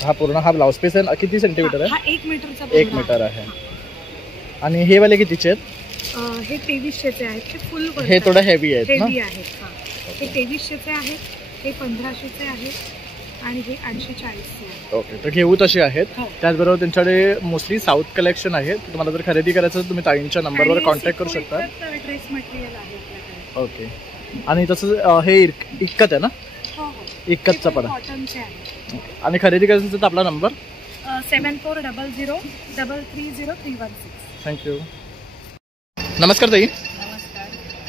हा पूर्ण हा ब्लाऊज पीस आहे. किती सेंटीमीटर आहे? हा 1 मीटरचा 1 मीटर आहे. आणि हे वाले कितीचे आहेत? हे 2300चे आहेत. हे फुल वर्क. हे थोडं हेवी आहेत ना? हेवी आहेत. हे 2300चे आहेत, हे 1500चे आहेत आणि हे 840चे आहेत. ओके. तर घेऊ तसे आहेत. त्याचबरोबर त्यांच्याकडे मोस्टली साऊथ कलेक्शन आहे. तुम्हाला जर खरेदी करायचं तर तुम्ही ताईंच्या नंबरवर कॉन्टॅक्ट करू शकता. ड्रेस मटेरियल आहे आपल्याकडे. ओके. आणि तसंच हे इक्कत आहे ना? हो हो. इक्कतचा पण कॉटनचे आहे. आणि खरेदी करायचं असेल तर आपला नंबर 7400030316. थँक्यू. नमस्कार ताई.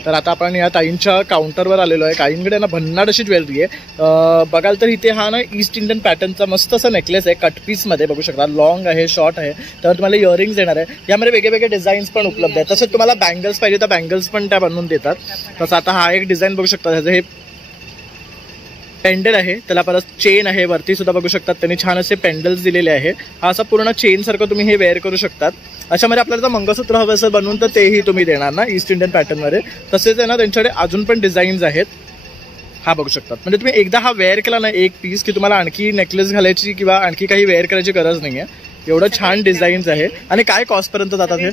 तर आता आपण या ताईंच्या काउंटरवर आलेलो आहे. काहींकडे ना भन्नाट अशी ज्वेलरी आहे. बघाल तर इथे हा ना ईस्ट इंडियन पॅटर्नचा मस्त असा नेकलेस आहे, कट पीसमध्ये बघू शकता. लॉंग आहे, शॉर्ट आहे. तर तुम्हाला इयरिंग्स येणार आहे. यामध्ये वेगवेगळे डिझाईन्स पण उपलब्ध आहेत. तसंच तुम्हाला बँगल्स पाहिजे तर बँगल्स पण त्या बनवून देतात. तसं आता हा एक डिझाईन बघू शकता, त्याचं हे पेंडल आहे, त्याला परत चेन आहे, वरती सुद्धा बघू शकतात त्यांनी छान असे पेंडल्स दिलेले आहे. हा असा पूर्ण चेन सारखं तुम्ही हे वेअर करू शकतात. अशामध्ये आपल्याला जर मंगळसूत्र हवं असं बनवून तर तेही तुम्ही देणार ना ईस्ट इंडियन पॅटर्नमध्ये. तसेच आहे ना त्यांच्याकडे अजून पण डिझाईन्स आहेत. हा बघू शकतात. म्हणजे तुम्ही एकदा हा वेअर केला ना एक पीस की तुम्हाला आणखी नेकलेस घालायची किंवा आणखी काही वेअर करायची गरज नाही आहे. एवढं छान डिझाईन्स आहे. आणि काय कॉस्टपर्यंत जातात हे?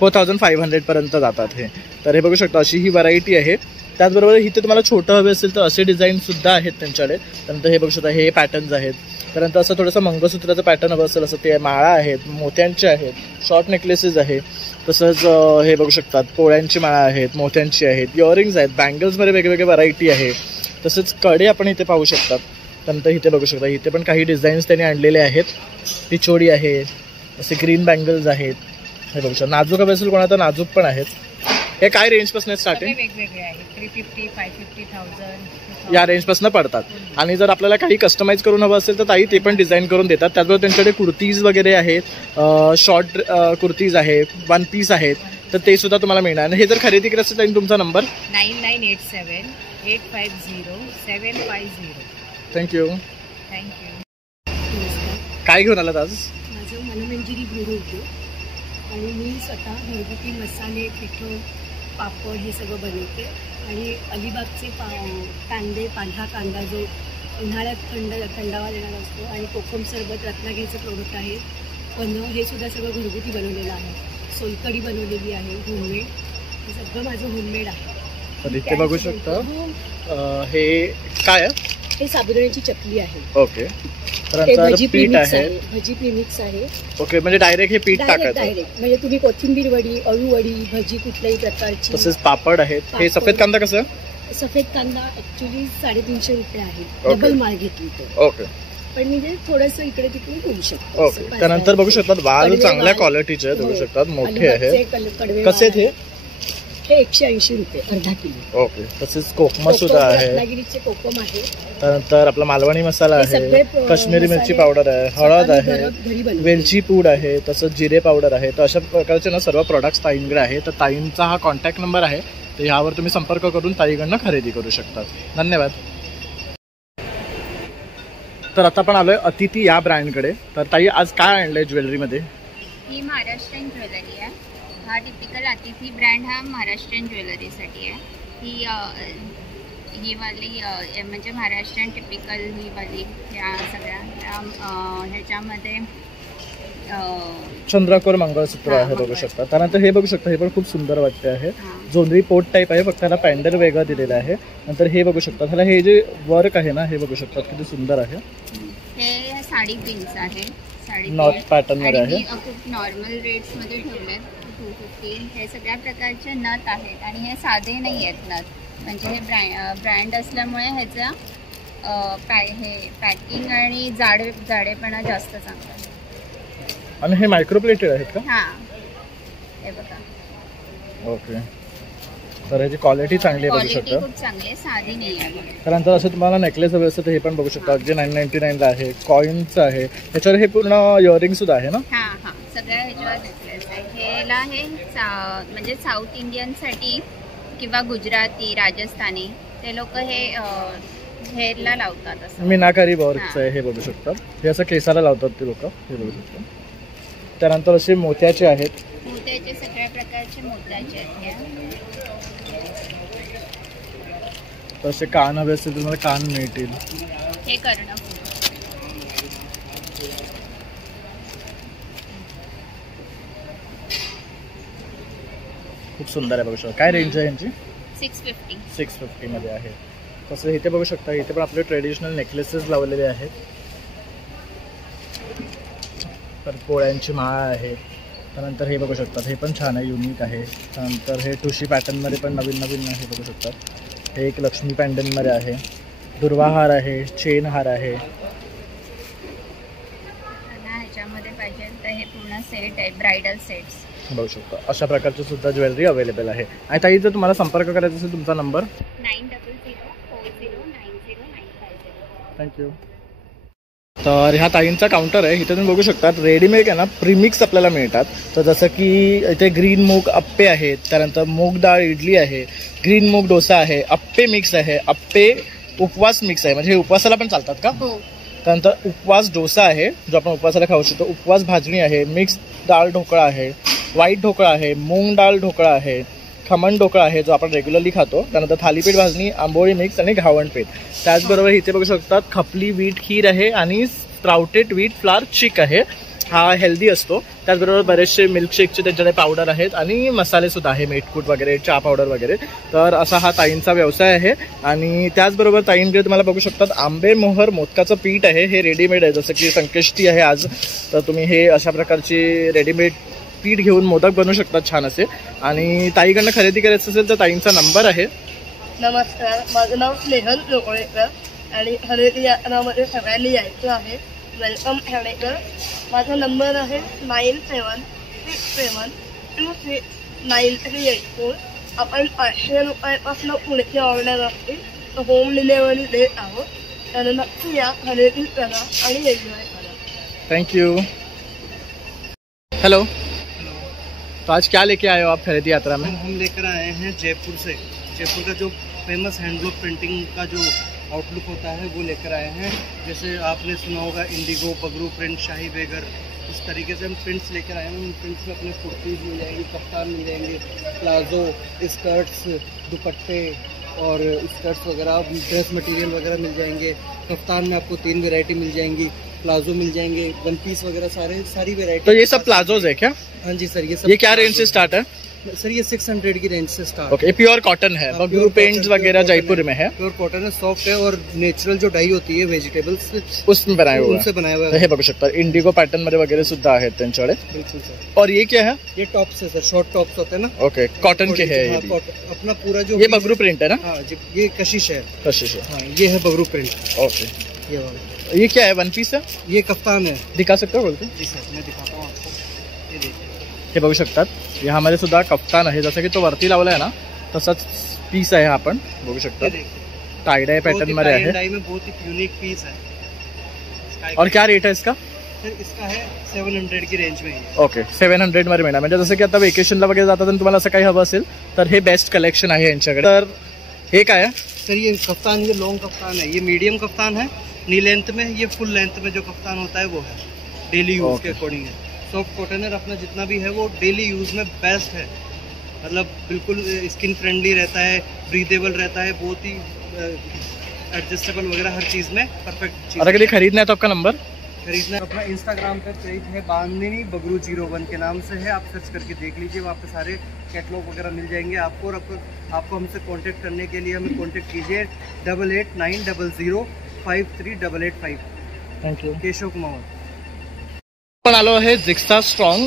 4500 पर्यंत जातात हे. तर हे बघू शकता, अशी ही व्हरायटी आहे. त्याचबरोबर इथे तुम्हाला छोटं हवे असेल तर असे डिझाईन सुद्धा आहेत त्यांच्याकडे. त्यानंतर हे बघू शकता, हे पॅटर्न्स आहेत. त्यानंतर असं थोडंसं मंगळसूत्राचं पॅटर्न हवं असेल असं ते माळा आहेत, मोत्यांचे आहेत, शॉर्ट नेकलेसेस आहे. तसंच हे बघू शकतात पोळ्यांची माळा आहेत, मोत्यांची आहेत, इयरिंग्स आहेत, बँगल्समध्ये वेगवेगळे व्हरायटी आहे. तसंच कडे आपण इथे पाहू शकतात. त्यानंतर इथे बघू शकता, इथे पण काही डिझाईन्स त्यांनी आणलेले आहेत. पिचोडी आहे, असे ग्रीन बँगल्स आहेत. हे बघू शकता, नाजूक हवे असेल कोणाला तर नाजूक पण आहेत. हे काय रेंजपासून स्टार्टिंग? वेगवेगळे आहेत. 350, 550, 1000 या रेंजपासून पडतात. आणि जर आपल्याला काही कस्टमाइज करून हवं असेल तर ताई ते पण डिझाईन करून देतात. त्याचबरोबर त्यांच्याकडे कुर्तीज वगैरे आहेत, शॉर्ट कुर्तीज आहे, वन पीस आहेत, तर ते सुद्धा तुम्हाला मिळणार. आणि हे जर खरेदी करायचं असेल तर तुमचा नंबर 9987850750. थँक्यू. थँक्यू. काय घेऊन आलात आज? माझं मनमंजिरी गृह उद्योग आणि मी स्वतः घरगुती मसाले, पिठं, पापड हे सगळं बनवते. आणि अलिबागचे कांदे, पांढरा कांदा जो उन्हाळ्यात थंडावा देणारा असतो, आणि कोकम सरबत, रत्नागिरीचं प्रोडक्ट आहे. पन्ह हे सुद्धा सगळं घरगुती बनवलेलं आहे. सोलकढी बनवलेली आहे होममेड. हे सगळं माझं होममेड आहे. तर इथे बघू शकता हे काय आहे? हे साबुदाण्याची चकली आहे. ओके. भजी प्रीमिक्स आहे. ओके, म्हणजे डायरेक्ट हे पीठ टाकायचं. डायरेक्ट म्हणजे तुम्ही कोथिंबीर वडी, अळू वडी, भजी कुठल्याही प्रकारची. तसेच पापड आहेत. हे सफेद कांदा कसं? सफेद कांदा ऍक्च्युली 350 रुपये आहे. डबल माळ घेतली तर. ओके. पण म्हणजे थोडंसं इकडे तिकडे होऊ शकतं. ओके. त्यानंतर बघू शकतात वाल चांगल्या क्वालिटीचे आहेत, बघू शकतात मोठे आहेत. कसे आहेत हे? हे 180 रुपये अर्धा किलो. ओके. तसेच कोकम सुद्धा आहे, रत्नागिरीचे कोकम आहे, त्यानंतर आपला मालवणी मसाला हे सगळे आहे, काश्मीरी मिरची पावडर आहे, हळद आहे, घरी बनवतो. वेलची पूड आहे, तसंच जिरे पावडर आहे. तर अशा प्रकारचे ना सर्व प्रोडक्ट्स ताईंकडे आहे. तर ताईंचा हा कॉन्टॅक्ट नंबर आहे, तर ह्यावर तुम्ही संपर्क करून ताईकडनं खरेदी करू शकतात. धन्यवाद. तर आता आपण आलोय अतिथी या ब्रँडकडे. तर ताई आज काय आणलंय ज्वेलरीमध्ये? ही महाराष्ट्रीयन ज्वेलरी आहे. हा टिपिकल अतिथी ब्रँड हा महाराष्ट्रीयन ज्वेलरीसाठी आहे. ही वाली म्हणजे महाराष्ट्रीयन टिपिकल ही वाली ह्या सगळ्या ह्याच्यामध्ये चंद्रकोर मंगळसूत्र आहे, बघू शकता. त्यानंतर हे बघू शकता, हे पण खूप सुंदर वाटते आहे. जोंधळी पोट टाईप आहे, फक्त त्याला पॅन्डल वेगळं दिलेलं आहे. नंतर हे बघू शकता, त्याला हे जे वर्क आहे ना, हे बघू शकता किती सुंदर आहे. हे साडी पिन्स आहे, साडी नॉट पॅटर्न मध्ये आहे. खूप नॉर्मल रेट्स मध्ये ठेवले 250. हे सगळ्या प्रकारचे नथ आहेत आणि हे साधे नाही आहेत नथ, म्हणजे हे ब्रँड असल्यामुळे ह्याचा हे पॅकिंग आणि जाडेपणा जास्त चांगला आहे. आणि हे मायक्रोप्लेटेड आहेत का? हां, हे बघा. ओके. तर याची क्वालिटी चांगली आहे, बघू शकता. खूप चांगली आहे, साधी नाही आहे. त्यानंतर असं तुम्हाला नेकलेस हवे असेल तर हे पण बघू शकता, अगदी 999 ला आहे. कॉइनचं आहे, त्याच्यावर हे पूर्ण इयरिंग सुद्धा आहे ना? हां, सगळ्या ह्याच्यावर नेकलेस आहे. ह्याला हे म्हणजे साऊथ इंडियनसाठी किंवा गुजराती, राजस्थानी ते लोक हे हेअरला लावतात. असं मीनाकारी वर्कचं आहे, हे बघू शकता. हे असं केसाला लावतात ते लोक, हे बघू शकता. त्यानंतर असे मोत्याचे आहेत, मोत्याचे सगळ्या प्रकारचे मोत्याचे आहेत. तसे कान हवे असतील तुम्हाला कान मिळतील. हे करणं खूप सुंदर आहे, बघू शकता. काय रेंज आहे यांची? 650 मध्ये आहे. तसं इथे बघू शकता, इथे पण आपले ट्रेडिशनल नेकलेसेस लावलेले आहेत. तर पोळ्यांची माळ आहे. त्यानंतर हे बघू शकतात, हे पण छान आहे, युनिक आहे. त्यानंतर हे ठुशी पॅटर्नमध्ये पण नवीन आहे, बघू शकतात. हे एक लक्ष्मी पॅन्डलमध्ये आहे. दुर्वा हार आहे, चेन हार आहे. ह्याच्यामध्ये पाहिजे तर हे पूर्ण सेट आहे, ब्रायडल सेट्स बघू शकता. अशा प्रकारची सुद्धा ज्वेलरी अवेलेबल आहे. आणि ताई जर तुम्हाला संपर्क करायचा असेल तुमचा नंबर 9004090950. थँक्यू. तर ह्या ताईंचा काउंटर आहे, इथे तुम्ही बघू शकता रेडीमेड आहे ना प्रीमिक्स आपल्याला मिळतात. तर जसं की इथे ग्रीन मूग अप्पे आहेत, त्यानंतर मूग डाळ इडली आहे, ग्रीन मूग डोसा आहे, अप्पे मिक्स आहे, अप्पे उपवास मिक्स आहे, म्हणजे हे उपवासाला पण चालतात का? हो. त्यानंतर उपवास डोसा आहे, जो आपण उपवासाला खाऊ शकतो. उपवास भाजणी आहे, मिक्स डाळ ढोकळा आहे, व्हाईट ढोकळा आहे, मूग डाळ ढोकळा आहे, खमण ढोकळा आहे जो आपण रेग्युलरली खातो. त्यानंतर थालीपीठ भाजणी, आंबोळी मिक्स आणि घावण पीठ. त्याचबरोबर इथे बघू शकतात खपली वीट खीर आहे आणि स्प्राउटेड वीट फ्लावर चिक आहे, हा हेल्दी असतो. त्याचबरोबर बरेचसे मिल्कशेकचे त्यांच्याकडे पावडर आहेत आणि मसाले सुद्धा आहे, मेटकूट वगैरे, चहा पावडर वगैरे. तर असा हा ताईंचा व्यवसाय आहे. आणि त्याचबरोबर ताईंकडे तुम्हाला बघू शकतात आंबे मोहर मोदकाचं पीठ आहे, हे रेडीमेड आहे. जसं की संकष्टी आहे आज, तर तुम्ही हे अशा प्रकारची रेडीमेड पीठ घेऊन मोदक बनवू शकतात छान असे. आणि ताईकडनं खरेदी करायचं असेल तर ताईंचा नंबर आहे. नमस्कार, माझं नाव स्नेहल लोकळेकर आणि खरेदी यात्रामध्ये सगळ्यांनी यायचं आहे. वेलकम ठाणेकर. माझा नंबर आहे 9767269384. आपण 500 रुपयापासून पुढची ऑर्डर असते तर होम डिलेवरी देत आहोत. तर नक्की या, खरेदी करा आणि एन्जॉय करा. Thank you. हेलो, तो आज क्या लेके आए हो आप खरीदी यात्रा में? हम लेकर आए हैं जयपुर से, जयपुर का जो फेमस हैंडलूम प्रिंटिंग का जो आउटलुक होता है वो लेकर आए हैं. जैसे आपने सुना होगा इंडिगो, बगरू प्रिंट, शाही बेगर, इस तरीके से हम प्रिंट्स लेकर आए हैं. उन प्रिंट्स में अपने कुर्तीज़ मिल जाएंगी, कफ्तान मिल जाएंगे, प्लाजो, स्कर्ट्स, दुपट्टे और स्कर्ट्स वगैरह, ड्रेस मटेरियल वगैरह मिल जाएंगे. कफ्तान में आपको 3 वैरायटी मिल जाएंगी, प्लाजो मिल जाएंगे, वन पीस वगैरह सारी वैरायटी. तो ये सब प्लाजोज है क्या? हाँ जी सर, ये सब. ये क्या रेंज से स्टार्ट है? सर ये 600 की रेंज से स्टार्ट. ओके, प्योर कॉटन है, बगरू पेंट्स वगैरह जयपुर में है. प्योर कॉटन है, सॉफ्ट है और नेचुरल जो डाई होती है वेजिटेबल्स उसमें बनाया हुआ उनसे बनाया हुआ है. हे बघू शकता इंडिगो पॅटर्न मध्ये वगैरे सुद्धा आहेत त्यांच्याकडे. बिल्कुल सर. और ये क्या है? ये टॉप्स है सर, शॉर्ट टॉप्स होते हैं ना. ओके, कॉटन के है ये भी. अपना पूरा जो ये बगरू प्रिंट है ना? हाँ जी, ये कशिश है. कशिश है. हाँ, ये है बगरू प्रिंट. ओके, ये वाला. ये क्या है? वन पीस है? ये कफ्तान है. दिखा सकते हो बोल के? जी सर, मैं दिखाता हूँ आपको. ये देखिए, हे बघू शकतात. ह्यामध्ये सुद्धा कप्तान आहे, जसं की तो वरती लावला आहे ना तसाच पीस आहे. हा आपण बघू शकता टाई डाय पैटर्न मध्ये आहे. बहुत ही यूनिक पीस है. और क्या रेट है इसका? इसका है 700 की रेंज में. ओके 700 मध्ये मिळणार. म्हणजे जसं की आता वेकेशनला वगैरे जातात आणि तुम्हाला असं काही हवं असेल तर हे बेस्ट कलेक्शन आहे यांच्याकडे. तर हे काय आहे सर? ये कफ्तान, ये लॉन्ग कफ्तान है, ये मीडियम कफ्तान है नी लेंथ में. ये फुल लेंथ में जो कफ्तान होता है वो है, डेली यूज के अकॉर्डिंग है. सॉफ्ट कॉटन है, अपना जितना भी है वो डेली यूज में बेस्ट है. मतलब बिल्कुल स्किन फ्रेंडली रहता है, ब्रीदेबल रहता है, बहुत ही एडजस्टेबल वगैरह हर चीज़ में परफेक्ट चीज़. अगर ये खरीदना है तो आपका नंबर? खरीदना अपना इंस्टाग्राम पे पेज है बांधनी बगरू 01 के नाम से है. आप सर्च करके देख लीजिए, वहाँ पे सारे कैटलॉग वगैरह मिल जाएंगे आपको. और आपको हमसे कांटेक्ट करने के लिए हमें कांटेक्ट कीजिए 8890053885. थँक्यू. केशव कुमार. आपण आलो आहे जिक्सा स्ट्रॉंग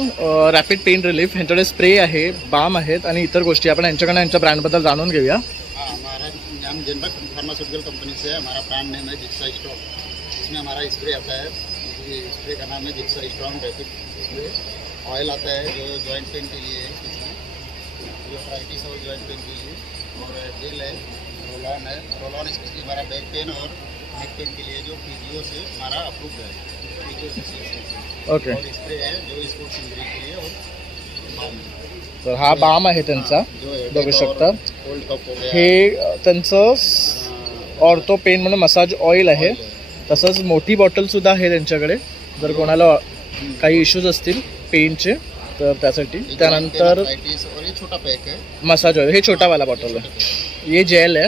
रॅपिड पेन रिलीफ. ह्यांच्याकडे स्प्रे आहे, बाम आहेत आणि इतर गोष्टी. आपण यांच्याकडे यांच्या ब्रँडबद्दल जाणून घेऊया. हमारा नाम जनरल फार्मास्यूटिकल कंपनी से है. हमारा ब्रांड नेम है जिक्सा स्ट्रॉन्ग. इसमें हमारा स्प्रे आता है, ये स्प्रे का नाम है जिक्सा स्ट्रॉन्ग रैपिड स्प्रे. ऑयल आता है जो जॉइंट पेन के लिए है, इसमें जो आर्थराइटिस और जॉइंट पेन के लिए. और जेल है, रोल ऑन है. रोल ऑन स्पेशली हमारा बैक पेन और नेक पेन के लिए जो पीजीओ से हमारा अप्रूव्ड है. ओके. और स्प्रे है जो स्पोर्ट्स इंजरी के लिए. और बाम है. तर हा बाम आहे त्यांचा, बघू शकता. कोल्ड कप हो गया. हे त्यांचं ऑर्थो पेन म्हणून मसाज ऑइल आहे. तसंच मोठी बॉटल सुद्धा आहे त्यांच्याकडे जर कोणाला काही इश्यूज असतील पेनचे तर त्यासाठी. त्यानंतर छोटा पैक है मसाज ऑइल, हे छोटा वाला बॉटल आहे. हे जेल आहे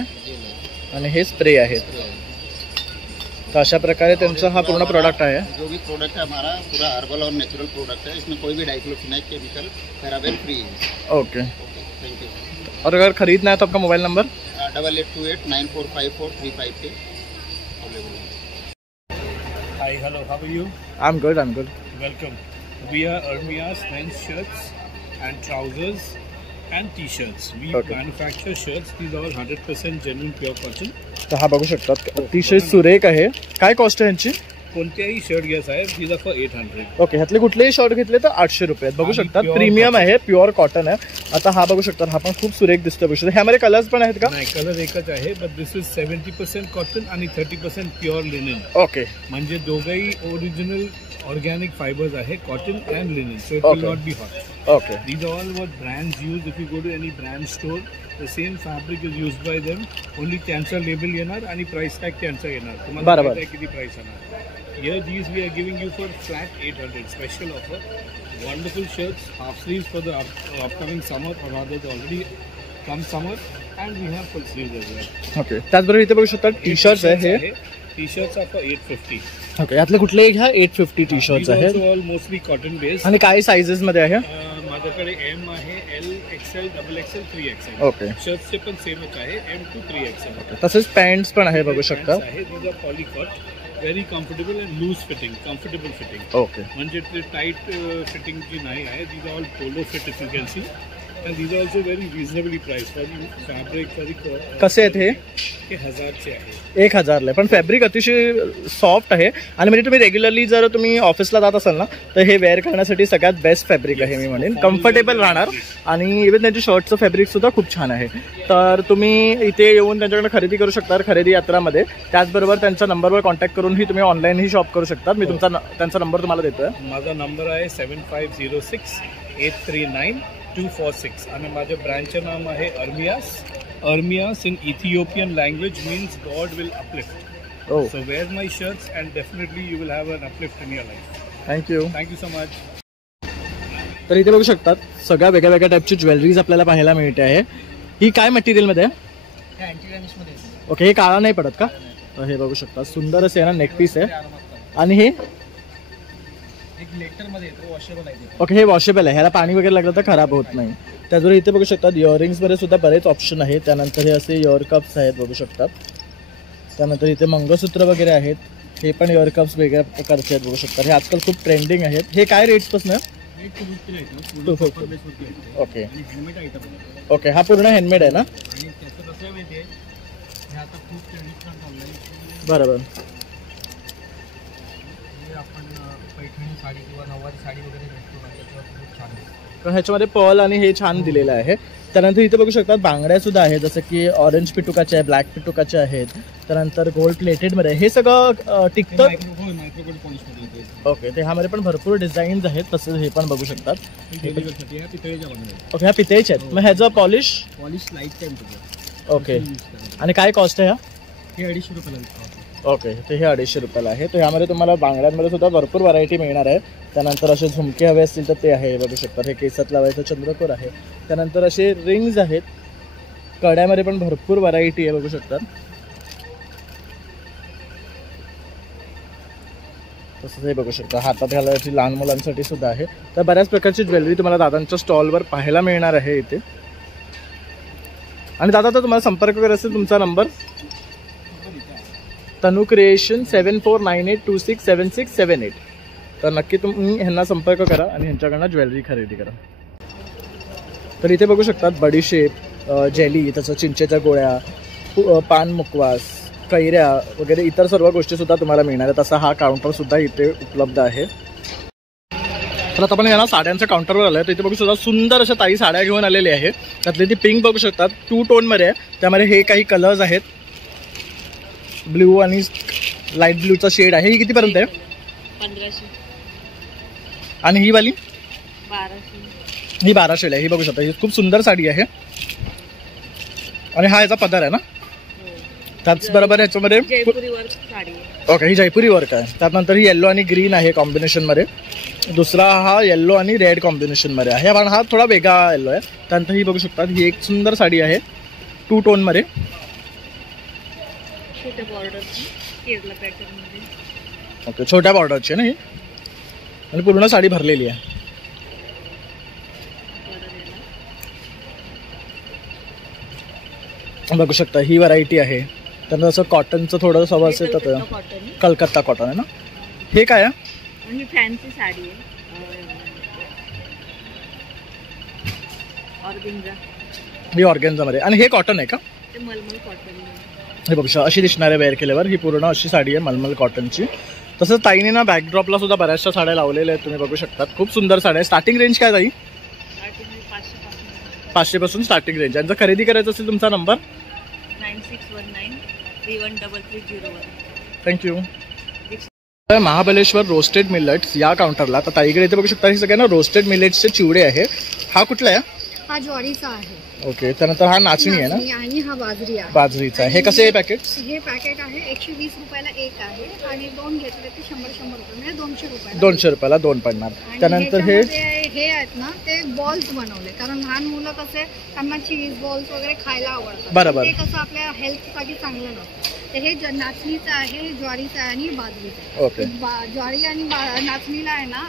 आणि हे स्प्रे आहेत. तर अशा प्रकारे त्यांचा हा पूर्ण प्रोडक्ट आहे. जो भी प्रोडक्ट है हमारा पूरा हर्बल और नेचुरल प्रोडक्ट है. इसमें कोई भी डाइक्लोफिनाक केमिकल पैराबेन फ्री है. ओके. Thank you. और अगर खरीदना है तो आपका mobile number? 8828945435 pay. Hi, hello, how are you? I'm good. Welcome. We are Ermias men's shirts and trousers and t-shirts. We manufacture shirts. These are all 100% genuine pure cotton. तर हा बघू शकतात अतिशय सुरेख आहे. काय कॉस्ट आहे यांची? कोणत्याही शर्ट घ्या साहेब, these are for 800. ओके. ह्यातले कुठलेही शर्ट घेतले तर 800 रुपये. बघू शकतात प्रीमियम आहे, प्युअर कॉटन आहे. आता हा बघू शकतात, हा पण खूप सुरेख दिसतोय. बघू शकता ह्यामध्ये कलर्स पण आहेत का? नाही, कलर एकच आहे, बट दिस इज 70% कॉटन आणि 30% प्युअर लिनन. ओके. म्हणजे दोघंही ओरिजिनल ऑर्गॅनिक फायबर्स आहे, cotton and linen. So it will not be hot. Okay. These are all what brands use. If you go to any brand store, the same fabric is used by them. Only त्यांचा label येणार आणि price tag त्यांचा येणार. तुम्हाला माहिती आहे किती price येणार. Here these we are giving you for flat 800. Special offer. Wonderful shirts, half sleeves for the upcoming summer, or rather the already come summer, and we have full sleeves as well. Okay. त्याचबरोबर इथे बघू शकता T shirts आहे. हे T shirts are for 850. Okay. यातले कुठलेही घ्या 850 T shirts आहेत. These are all mostly cotton based. आणि काय साइजेस मध्ये आहे? माझ्याकडे M आहे, L, XL, XXL, 3XL. Okay. शर्ट्सचे पण सेमच आहे, M to 3XL. तसेच पॅन्ट्स पण आहे, बघू शकता. These are polycot. Very comfortable and loose fitting, comfortable fitting. Okay. म्हणजे ते टाइट फिटिंग जी नाही आहे. These are all polo fit if you can see. And these are also very reasonably priced. For the fabric, for the कसे आहेत हे? 1000चे आहे. 1000 ला. पण फॅब्रिक अतिशय सॉफ्ट आहे आणि म्हणजे तुम्ही रेग्युलरली जर तुम्ही ऑफिसला जात असाल ना तर हे वेअर करण्यासाठी सगळ्यात बेस्ट फॅब्रिक आहे मी म्हणेन. कम्फर्टेबल राहणार आणि इव्हन त्यांच्या शर्टचं फॅब्रिक सुद्धा खूप छान आहे. तर तुम्ही इथे येऊन त्यांच्याकडे खरेदी करू शकता खरेदी यात्रामध्ये. त्याचबरोबर त्यांच्या नंबरवर कॉन्टॅक्ट करूनही तुम्ही ऑनलाईनही शॉप करू शकता. मी त्यांचा नंबर तुम्हाला देतोय. माझा नंबर आहे 7506-839-246 आणि माझ्या ब्रँडचं नाम आहे Armias. Armias in Ethiopian language means God will uplift. So wear my shirts and definitely you will have an uplift in your life. Thank you. Thank you so much. तर इथे बघू शकतात सगळ्या वेगळ्या वेगळ्या टाईपची ज्वेलरीज आपल्याला पाहायला मिळते आहे. ही काय मटेरियलमध्ये आहे? ओके. हे काळा नाही पडत का? तर हे बघू शकता सुंदर असे ना नेक पीस आहे. आणि हे ओके, हे वॉशेबल आहे. ह्याला पाणी वगैरे लागलं तर खराब होत नाही. त्याचबरोबर इथे बघू शकतात इयरिंग्समध्ये सुद्धा बरेच ऑप्शन आहेत. त्यानंतर हे असे इयर कप्स आहेत, बघू शकतात. त्यानंतर इथे मंगळसूत्र वगैरे आहेत. हे पण इयर कप्स वेगळ्या प्रकारचे आहेत, बघू शकतात. हे आजकाल खूप ट्रेंडिंग आहेत. हे काय रेट्सपासून? 250. ओके. ओके. हा पूर्ण हँडमेड आहे ना? बरोबर. आपण पैठणी साडी किंवा नऊवारी साडी वगैरे भेटतो ना, त्याच्यावर खूप छान आहे. ह्याच्यामध्ये पर्ल आणि हे छान दिलेलं आहे. त्यानंतर इथे बघू शकतात बांगड्या सुद्धा आहेत, जसं की ऑरेंज पिटुकाचे आहे, ब्लॅक पिटुकाचे आहेत. त्यानंतर गोल्ड प्लेटेडमध्ये हे सगळं टिकतं. ओके, ते ह्यामध्ये पण भरपूर डिझाईन्स आहेत. तसेच हे पण बघू शकतात. ओके, ह्या पितळेच्या आहेत. मग ह्याचं पॉलिश लाईट टाइम. ओके, आणि काय कॉस्ट आहे हे 250 रुपयाला. ओके, तर हे 250 रुपयाला आहे. तर ह्यामध्ये तुम्हाला बांगड्यांमध्ये सुद्धा भरपूर व्हरायटी मिळणार आहे. त्यानंतर असे झुमके हवे असतील तर ते आहे, बघू शकतात. हे केसात लावायचं चंद्रकोर आहे. त्यानंतर असे रिंग्स आहेत. कड्यामध्ये पण भरपूर व्हरायटी आहे, बघू शकतात. तसंच हे बघू शकता, हातात घालायची लहान मुलांसाठी सुद्धा आहे. तर बऱ्याच प्रकारची ज्वेलरी तुम्हाला दादांच्या स्टॉलवर पाहायला मिळणार आहे इथे. आणि दादा, तर तुम्हाला संपर्क करायचा असेल तुमचा नंबर तनु क्रिएशन 7498267678. तर नक्की तुम्ही ह्यांना संपर्क करा आणि ह्यांच्याकडनं ज्वेलरी खरेदी करा. तर इथे बघू शकतात बडीशेप, जेली, तसं चिंचेच्या गोळ्या, पान मुकवास, कैऱ्या वगैरे इतर सर्व गोष्टीसुद्धा तुम्हाला मिळणार आहेत. तसा हा काउंटरसुद्धा इथे उपलब्ध आहे. तर आता आपण यांना साड्यांच्या काउंटरवर आलं आहे. तर इथे बघू शकता सुंदर अशा ताई साड्या घेऊन आलेली आहे. त्यातली ती पिंक बघू शकतात, 2 टोनमध्ये आहे. त्यामध्ये हे काही कलर्स आहेत, ब्ल्यू आणि लाईट ब्ल्यूचा शेड आहे. ही कितीपर्यंत आहे? 1500. आणि ही वाली 1200. ही 1200 आहे. ही बघू शकता, ही खूप सुंदर साडी आहे. आणि हा याचा पदर आहे ना, त्याचबरोबर ह्याच्यामध्ये जयपुरी वर्क साडी आहे. ओके, ही जयपुरी वर्क आहे. त्यानंतर ही येल्लो आणि ग्रीन आहे कॉम्बिनेशनमध्ये. दुसरा हा येल्लो आणि रेड कॉम्बिनेशनमध्ये आहे. पण हा थोडा वेगळा येल्लो आहे. त्यानंतर ही बघू शकता, ही एक सुंदर साडी आहे 2 टोनमध्ये. छोट्या बॉर्डरची केरला पॅटर्नमध्ये. ओके, छोट्या बॉर्डरची नाही, आणि पूर्ण साडी भरलेली आहे. बघू शकता, ही व्हरायटी आहे. त्यानंतर असं कॉटनचं थोडंसं हवं असेल तर कलकत्ता कॉटन आहे ना. हे काय आहे? ही फॅन्सी साडी आहे, ऑर्गेन्झा. ही ऑर्गेन्झामध्ये. आणि हे कॉटन आहे का? ते मलमल कॉटन. हे बघू शकता, अशी दिसणार आहे वेअर केल्यावर. ही पूर्ण अशी साडी आहे मलमल कॉटनची. तसंच ताईने ना बॅकड्रॉपला सुद्धा बऱ्याचशा साड्या लावलेल्या आहेत, तुम्ही बघू शकता. खूप सुंदर साड्या आहे. स्टार्टिंग रेंज काय ताई? 500 पासून स्टार्टिंग रेंज. यांचा खरेदी करायचं असेल तुमचा number 9619313301. Thank you. Mahabaleshwar roasted millets या काउंटरला. तर ताईकडे इथे बघू शकता, हे सगळ्यांना रोस्टेड मिलेट्सचे चिवडे आहे. हा कुठला आहे? हा ज्वारीचा आहे. ओके, त्यानंतर हा नाचणी आहे ना, आणि हा बाजरी आहे. बाजरीचा आहे. हे कसे आहे पॅकेट? हे पॅकेट आहे 120 रुपयाला एक आहे, आणि 2 घेतले ते 100 रुपये, म्हणजे 200 रुपये. 200 रुपयाला 2 पडणार. त्यानंतर हे आहेत ना, ते बॉल्स बनवले, कारण लहान मुलं कसे त्यांना चीज बॉल्स वगैरे खायला आवडतात. बरोबर. ते कसं आपल्या हेल्थसाठी चांगलं नसतं. तर हे नाचणीचं आहे, ज्वारीचं आहे आणि बाजरीचं आहे. ओके. ज्वारी आणि नाचणीला आहे ना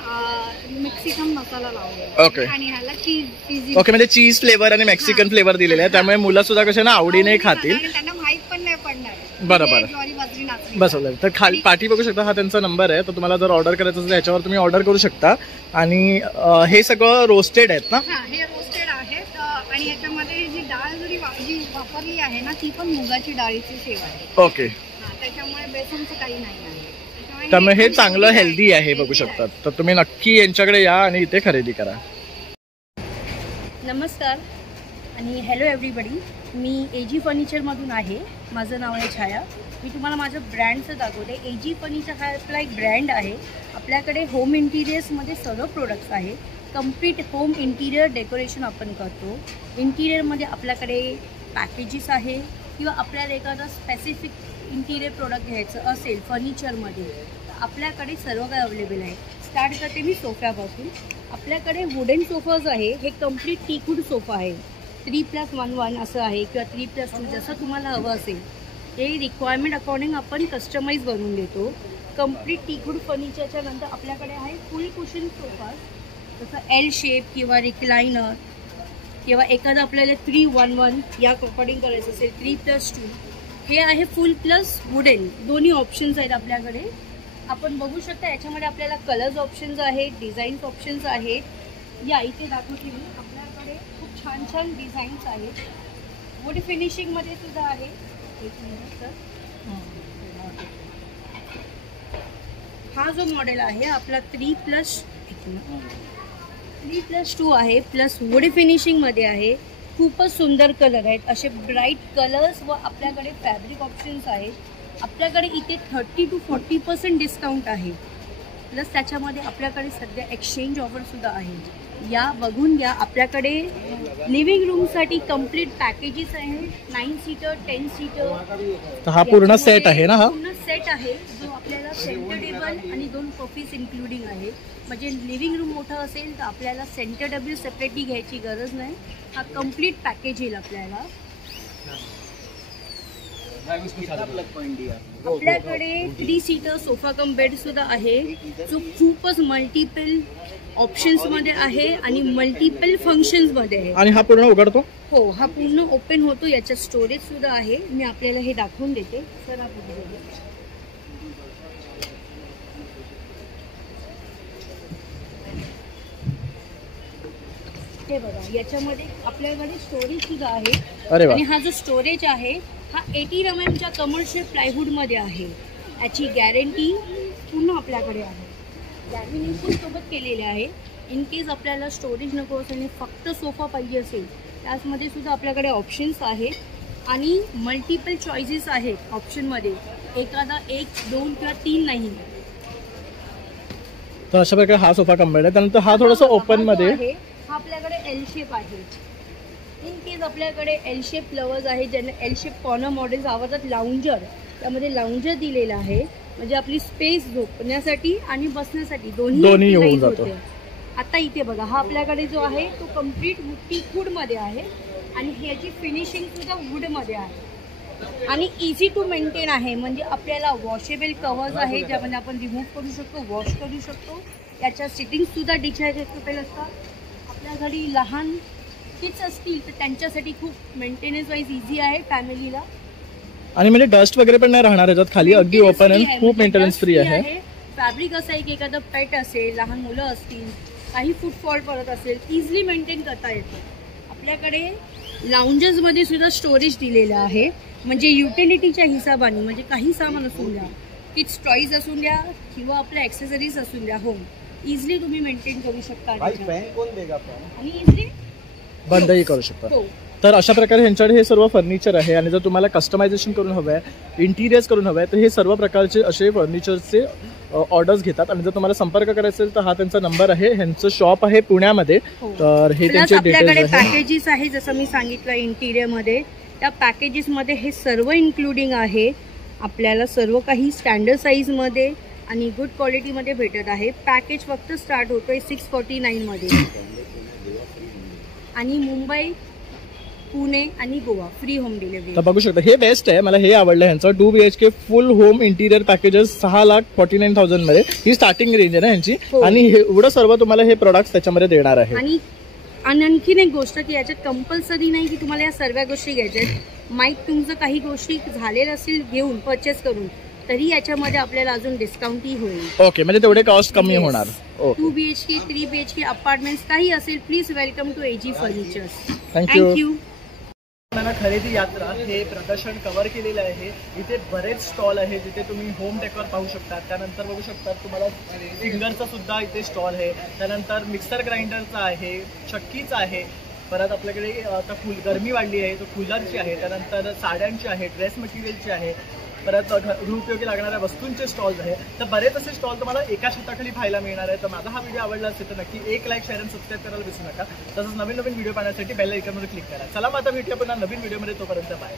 मेक्सिकन मसाला लावलेला. ओके. आणि ह्याला चीज. ओके, म्हणजे चीज फ्लेवर आणि मेक्सिकन फ्लेवर दिलेले आहे, त्यामुळे मुलं सुद्धा कसे ना आवडीने खातील. त्यांना माहित पण नाही पडणार. बरोबर. ज्वारी बाजरी नाचणी बसवलं. तर खाली पाठी बघू शकता, हा त्यांचा नंबर आहे. तर तुम्हाला जर ऑर्डर करायचं असेल याच्यावर तुम्ही ऑर्डर करू शकता. आणि हे सगळं रोस्टेड आहेत ना? हे रोस्टेड आहेत. आणि याच्यामध्ये जी डाळ जी वापरली आहे ना, ती पण मुगाची डाळीची सेव आहे. ओके. त्याच्यामुळे बेसनचं काही नाही आहे. त्यामुळे हे चांगलं हेल्दी आहे, बघू शकतात. तर तुम्ही नक्की यांच्याकडे या आणि इथे खरेदी करा. नमस्कार आणि हॅलो एव्हरीबडी. मी AG फर्निचरमधून आहे. माझं नाव आहे छाया. मी तुम्हाला माझं ब्रँडचं दाखवते. AG फर्निचर हा आपला एक ब्रँड आहे. आपल्याकडे होम इंटिरियर्समध्ये सर्व प्रोडक्ट्स आहे. कम्प्लीट होम इंटिरियर डेकोरेशन आपण करतो. इंटिरियरमध्ये आपल्याकडे पॅकेजेस आहे, किंवा आपल्याला एखादं स्पेसिफिक इंटिरियर प्रोडक्ट घ्यायचं असेल फर्निचरमध्ये, तर आपल्याकडे सर्व काही अवेलेबल आहे. स्टार्ट करते मी सोफ्यापासून. आपल्याकडे वुडन सोफाज आहे. हे कम्प्लीट टीकवूड सोफा आहे. 3+1 असं आहे, किंवा 3+2 जसं तुम्हाला हवं असेल. हे रिक्वायरमेंट अकॉर्डिंग आपण कस्टमाइज बनवून देतो. कम्प्लीट टीकवूड फर्निचरच्या नंतर आपल्याकडे आहे फुल कुशन सोफा, जसं L शेप किंवा रिक्लायनर, किंवा एखादं आपल्याला 3+1 या अकॉर्डिंग करायचं असेल 3+2. हे आहे फुल प्लस वुडन, दोन्ही ऑप्शन्स आहेत आपल्याकडे. आपण बघू शकता याच्यामध्ये आपल्याला कलर्स ऑप्शन्स आहेत, डिझाईन्स ऑप्शन्स आहेत. या इथे दाखवते मी. आपल्याकडे खूप छान छान डिझाईन्स आहेत. वुड फिनिशिंगमध्ये सुद्धा आहे. एक मिनिट सर. हा जो मॉडेल आहे आपला 3+, 3+2 आहे, प्लस वुड फिनिशिंगमध्ये आहे. खूपच सुंदर कलर आहेत, असे ब्राईट कलर्स व आपल्याकडे फॅब्रिक ऑप्शन्स आहेत. आपल्याकडे इथे 30 to 40% डिस्काउंट आहे. प्लस त्याच्यामध्ये आपल्याकडे सध्या एक्सचेंज ऑफरसुद्धा आहे. या बघून घ्या. आपल्याकडे लिव्हिंग रूमसाठी कम्प्लीट पॅकेजेस आहेत. 9 सीटर, 10 सीटर. हा पूर्ण सेट आहे ना? हा पूर्ण सेट आहे जो आपल्याला सेंटर टेबल आणि 2 पफीस इन्क्लुडिंग आहे. म्हणजे लिव्हिंग रूम मोठं असेल तर आपल्याला सेंटर टेबल सेपरेटली घ्यायची गरज नाही. हा कम्प्लीट पॅकेज येईल आपल्याला. आपल्याकडे 3 सीटर सोफा कम बेड सुद्धा आहे जो खूपच मल्टिपल ऑप्शन्स मध्ये आहे आणि मल्टिपल फंक्शन्स मध्ये आहे. आणि हा पूर्ण उघडतो? हो, हा पूर्ण ओपन होतो. याच्यात स्टोरेज सुद्धा आहे. मी आपल्याला हे दाखवून देते. सर आपण हे बघा, याच्यामध्ये आपल्याकडे स्टोरेज सुद्धा आहे. आणि हा जो स्टोरेज आहे हा 80 mm च्या कमर्शियल प्लायवूड मध्ये आहे. याची गॅरंटी पूर्ण आपल्याकडे आहे. लॅमिनेशन सोबत केलेले आहे. इन केस आपल्याला स्टोरेज नको असेल, फक्त सोफा पाहिजे असेल, त्यामध्ये सुद्धा आपल्याकडे ऑप्शन्स आहेत आणि मल्टिपल चॉईसेस आहेत ऑप्शनमध्ये. एखादा 1, 2 किंवा 3 नाही. तर अशा प्रकारे हा सोफा कम्प्लीट आहे. त्यानंतर हा थोडासा ओपन मध्ये आहे. हा आपल्याकडे एल शेप आहे. इन केस आपल्याकडे एल शेप लवर्स आहे ज्यांना एल शेप कॉर्नर मॉडेल्स आवडतात. लाउंजर, त्यामध्ये लाउंजर दिलेला आहे म्हणजे आपली स्पेस झोपण्यासाठी आणि बसण्यासाठी दोन्ही होऊन जातो. आता इथे बघा, हा आपल्याकडे जो आहे तो कम्प्लीट वूड मध्ये आहे आणि ह्याची फिनिशिंग सुद्धा वूड मध्ये आहे आणि इझी टू मेंटेन आहे. म्हणजे आपल्याला वॉशेबल कवर्स आहे ज्यामध्ये आपण रिमूव्ह करू शकतो, वॉश करू शकतो. याच्या सिटिंग सुद्धा डिटॅचेबल असतात. आपल्या घरी लहान किड्स असतील तर त्यांच्यासाठी खूप मेंटेनन्स वाईज इझी आहे फॅमिलीला. आणि म्हणजे डस्ट वगैरे पण नाही राहणार याच्यात. खाली अगदी ओपन आणि खूप मेंटेनन्स फ्री आहे. फॅब्रिक असं आहे की एखादं पेट असेल, लहान मुलं असतील, काही फुटफॉल पडत असेल, इझिली मेंटेन करता येतं. आपल्याकडे लाउंजर्समध्ये सुद्धा स्टोरेज दिलेलं आहे. म्हणजे युटिलिटीच्या हिसाबाने, म्हणजे काही सामान असून द्या, किड्स टॉईज असून द्या किंवा आपल्या ॲक्सेसरीज असून द्या, होम इझिली तुम्ही मेंटेन करू शकता आणि इझिली बंदही करू शकता. तर अशा प्रकारे ह्यांच्याकडे हे सर्व फर्निचर आहे. आणि जर तुम्हाला कस्टमायझेशन करून हवं आहे, इंटिरियर्स करून हवं आहे, तर हे सर्व प्रकारचे असे फर्निचरचे ऑर्डर्स घेतात. आणि जर तुम्हाला संपर्क करायचा असेल तर हा त्यांचा नंबर आहे. ह्यांचं शॉप आहे पुण्यामध्ये. तर हे त्यांचे आपल्याकडे पॅकेजेस आहे जसं मी सांगितलं इंटिरियरमध्ये. त्या पॅकेजेसमध्ये हे सर्व इन्क्लुडिंग आहे. आपल्याला सर्व काही स्टँडर्ड साईजमध्ये आणि गुड क्वालिटीमध्ये भेटत आहे. पॅकेज फक्त स्टार्ट होतोय 649 मध्ये आणि मुंबई, पुणे आणि गोवा फ्री होम डिलिव्हरी. तर बघू शकता, हे बेस्ट आहे. मला हे आवडलं ह्यांचं. 2 BHK फुल होम इंटिरियर पॅकेजेस 6,49,000 मध्ये ही स्टार्टिंग रेंज आहे ना ह्यांची. आणि एवढं सर्व तुम्हाला हे प्रोडक्ट्स त्याच्यामध्ये देणार आहे. आणि आणखीन एक गोष्ट की याच्यात कंपल्सरी नाही की तुम्हाला या सर्व गोष्टी घ्यायच्या आहेत. माईक तुमचं काही गोष्टी झालेल्या असतील घेऊन परचेस करून तरी याच्यामध्ये आपल्याला अजून डिस्काउंटही होईल. ओके, म्हणजे तेवढे कॉस्ट कमी होणार. 2 BHK 3 BHK अपार्टमेंट्स काही असेल, please welcome to AG furnitures. Thank you. खरेदी यात्रा हे प्रदर्शन कव्हर केलेलं आहे. इथे बरेच स्टॉल आहे जिथे तुम्ही होम डेकोर पाहू शकता. त्यानंतर बघू शकता तुम्हाला फिंगरचा सुद्धा इथे स्टॉल आहे. त्यानंतर मिक्सर ग्राइंडरचा आहे, चक्कीचा आहे. परत आपल्याकडे आता गरमी वाढली आहे तो कूलरची आहे. त्यानंतर साड्यांची आहे, ड्रेस मटेरियलची आहे. परत गृहोपयोगी लागणाऱ्या वस्तूंचे स्टॉल्स आहे. तर बरेच असे स्टॉल तुम्हाला एका छताखाली पाहायला मिळणार आहे. तर माझा हा व्हिडिओ आवडला असेल तर नक्की 1 लाईक, शेअर आणि सबस्क्राईब करायला विसरू नका. तसंच नवीन व्हिडिओ पाहण्यासाठी बेल आयकॉनवर क्लिक करा. चला मग आता भेटूया पुन्हा नवीन व्हिडिओमध्ये. तोपर्यंत बाय.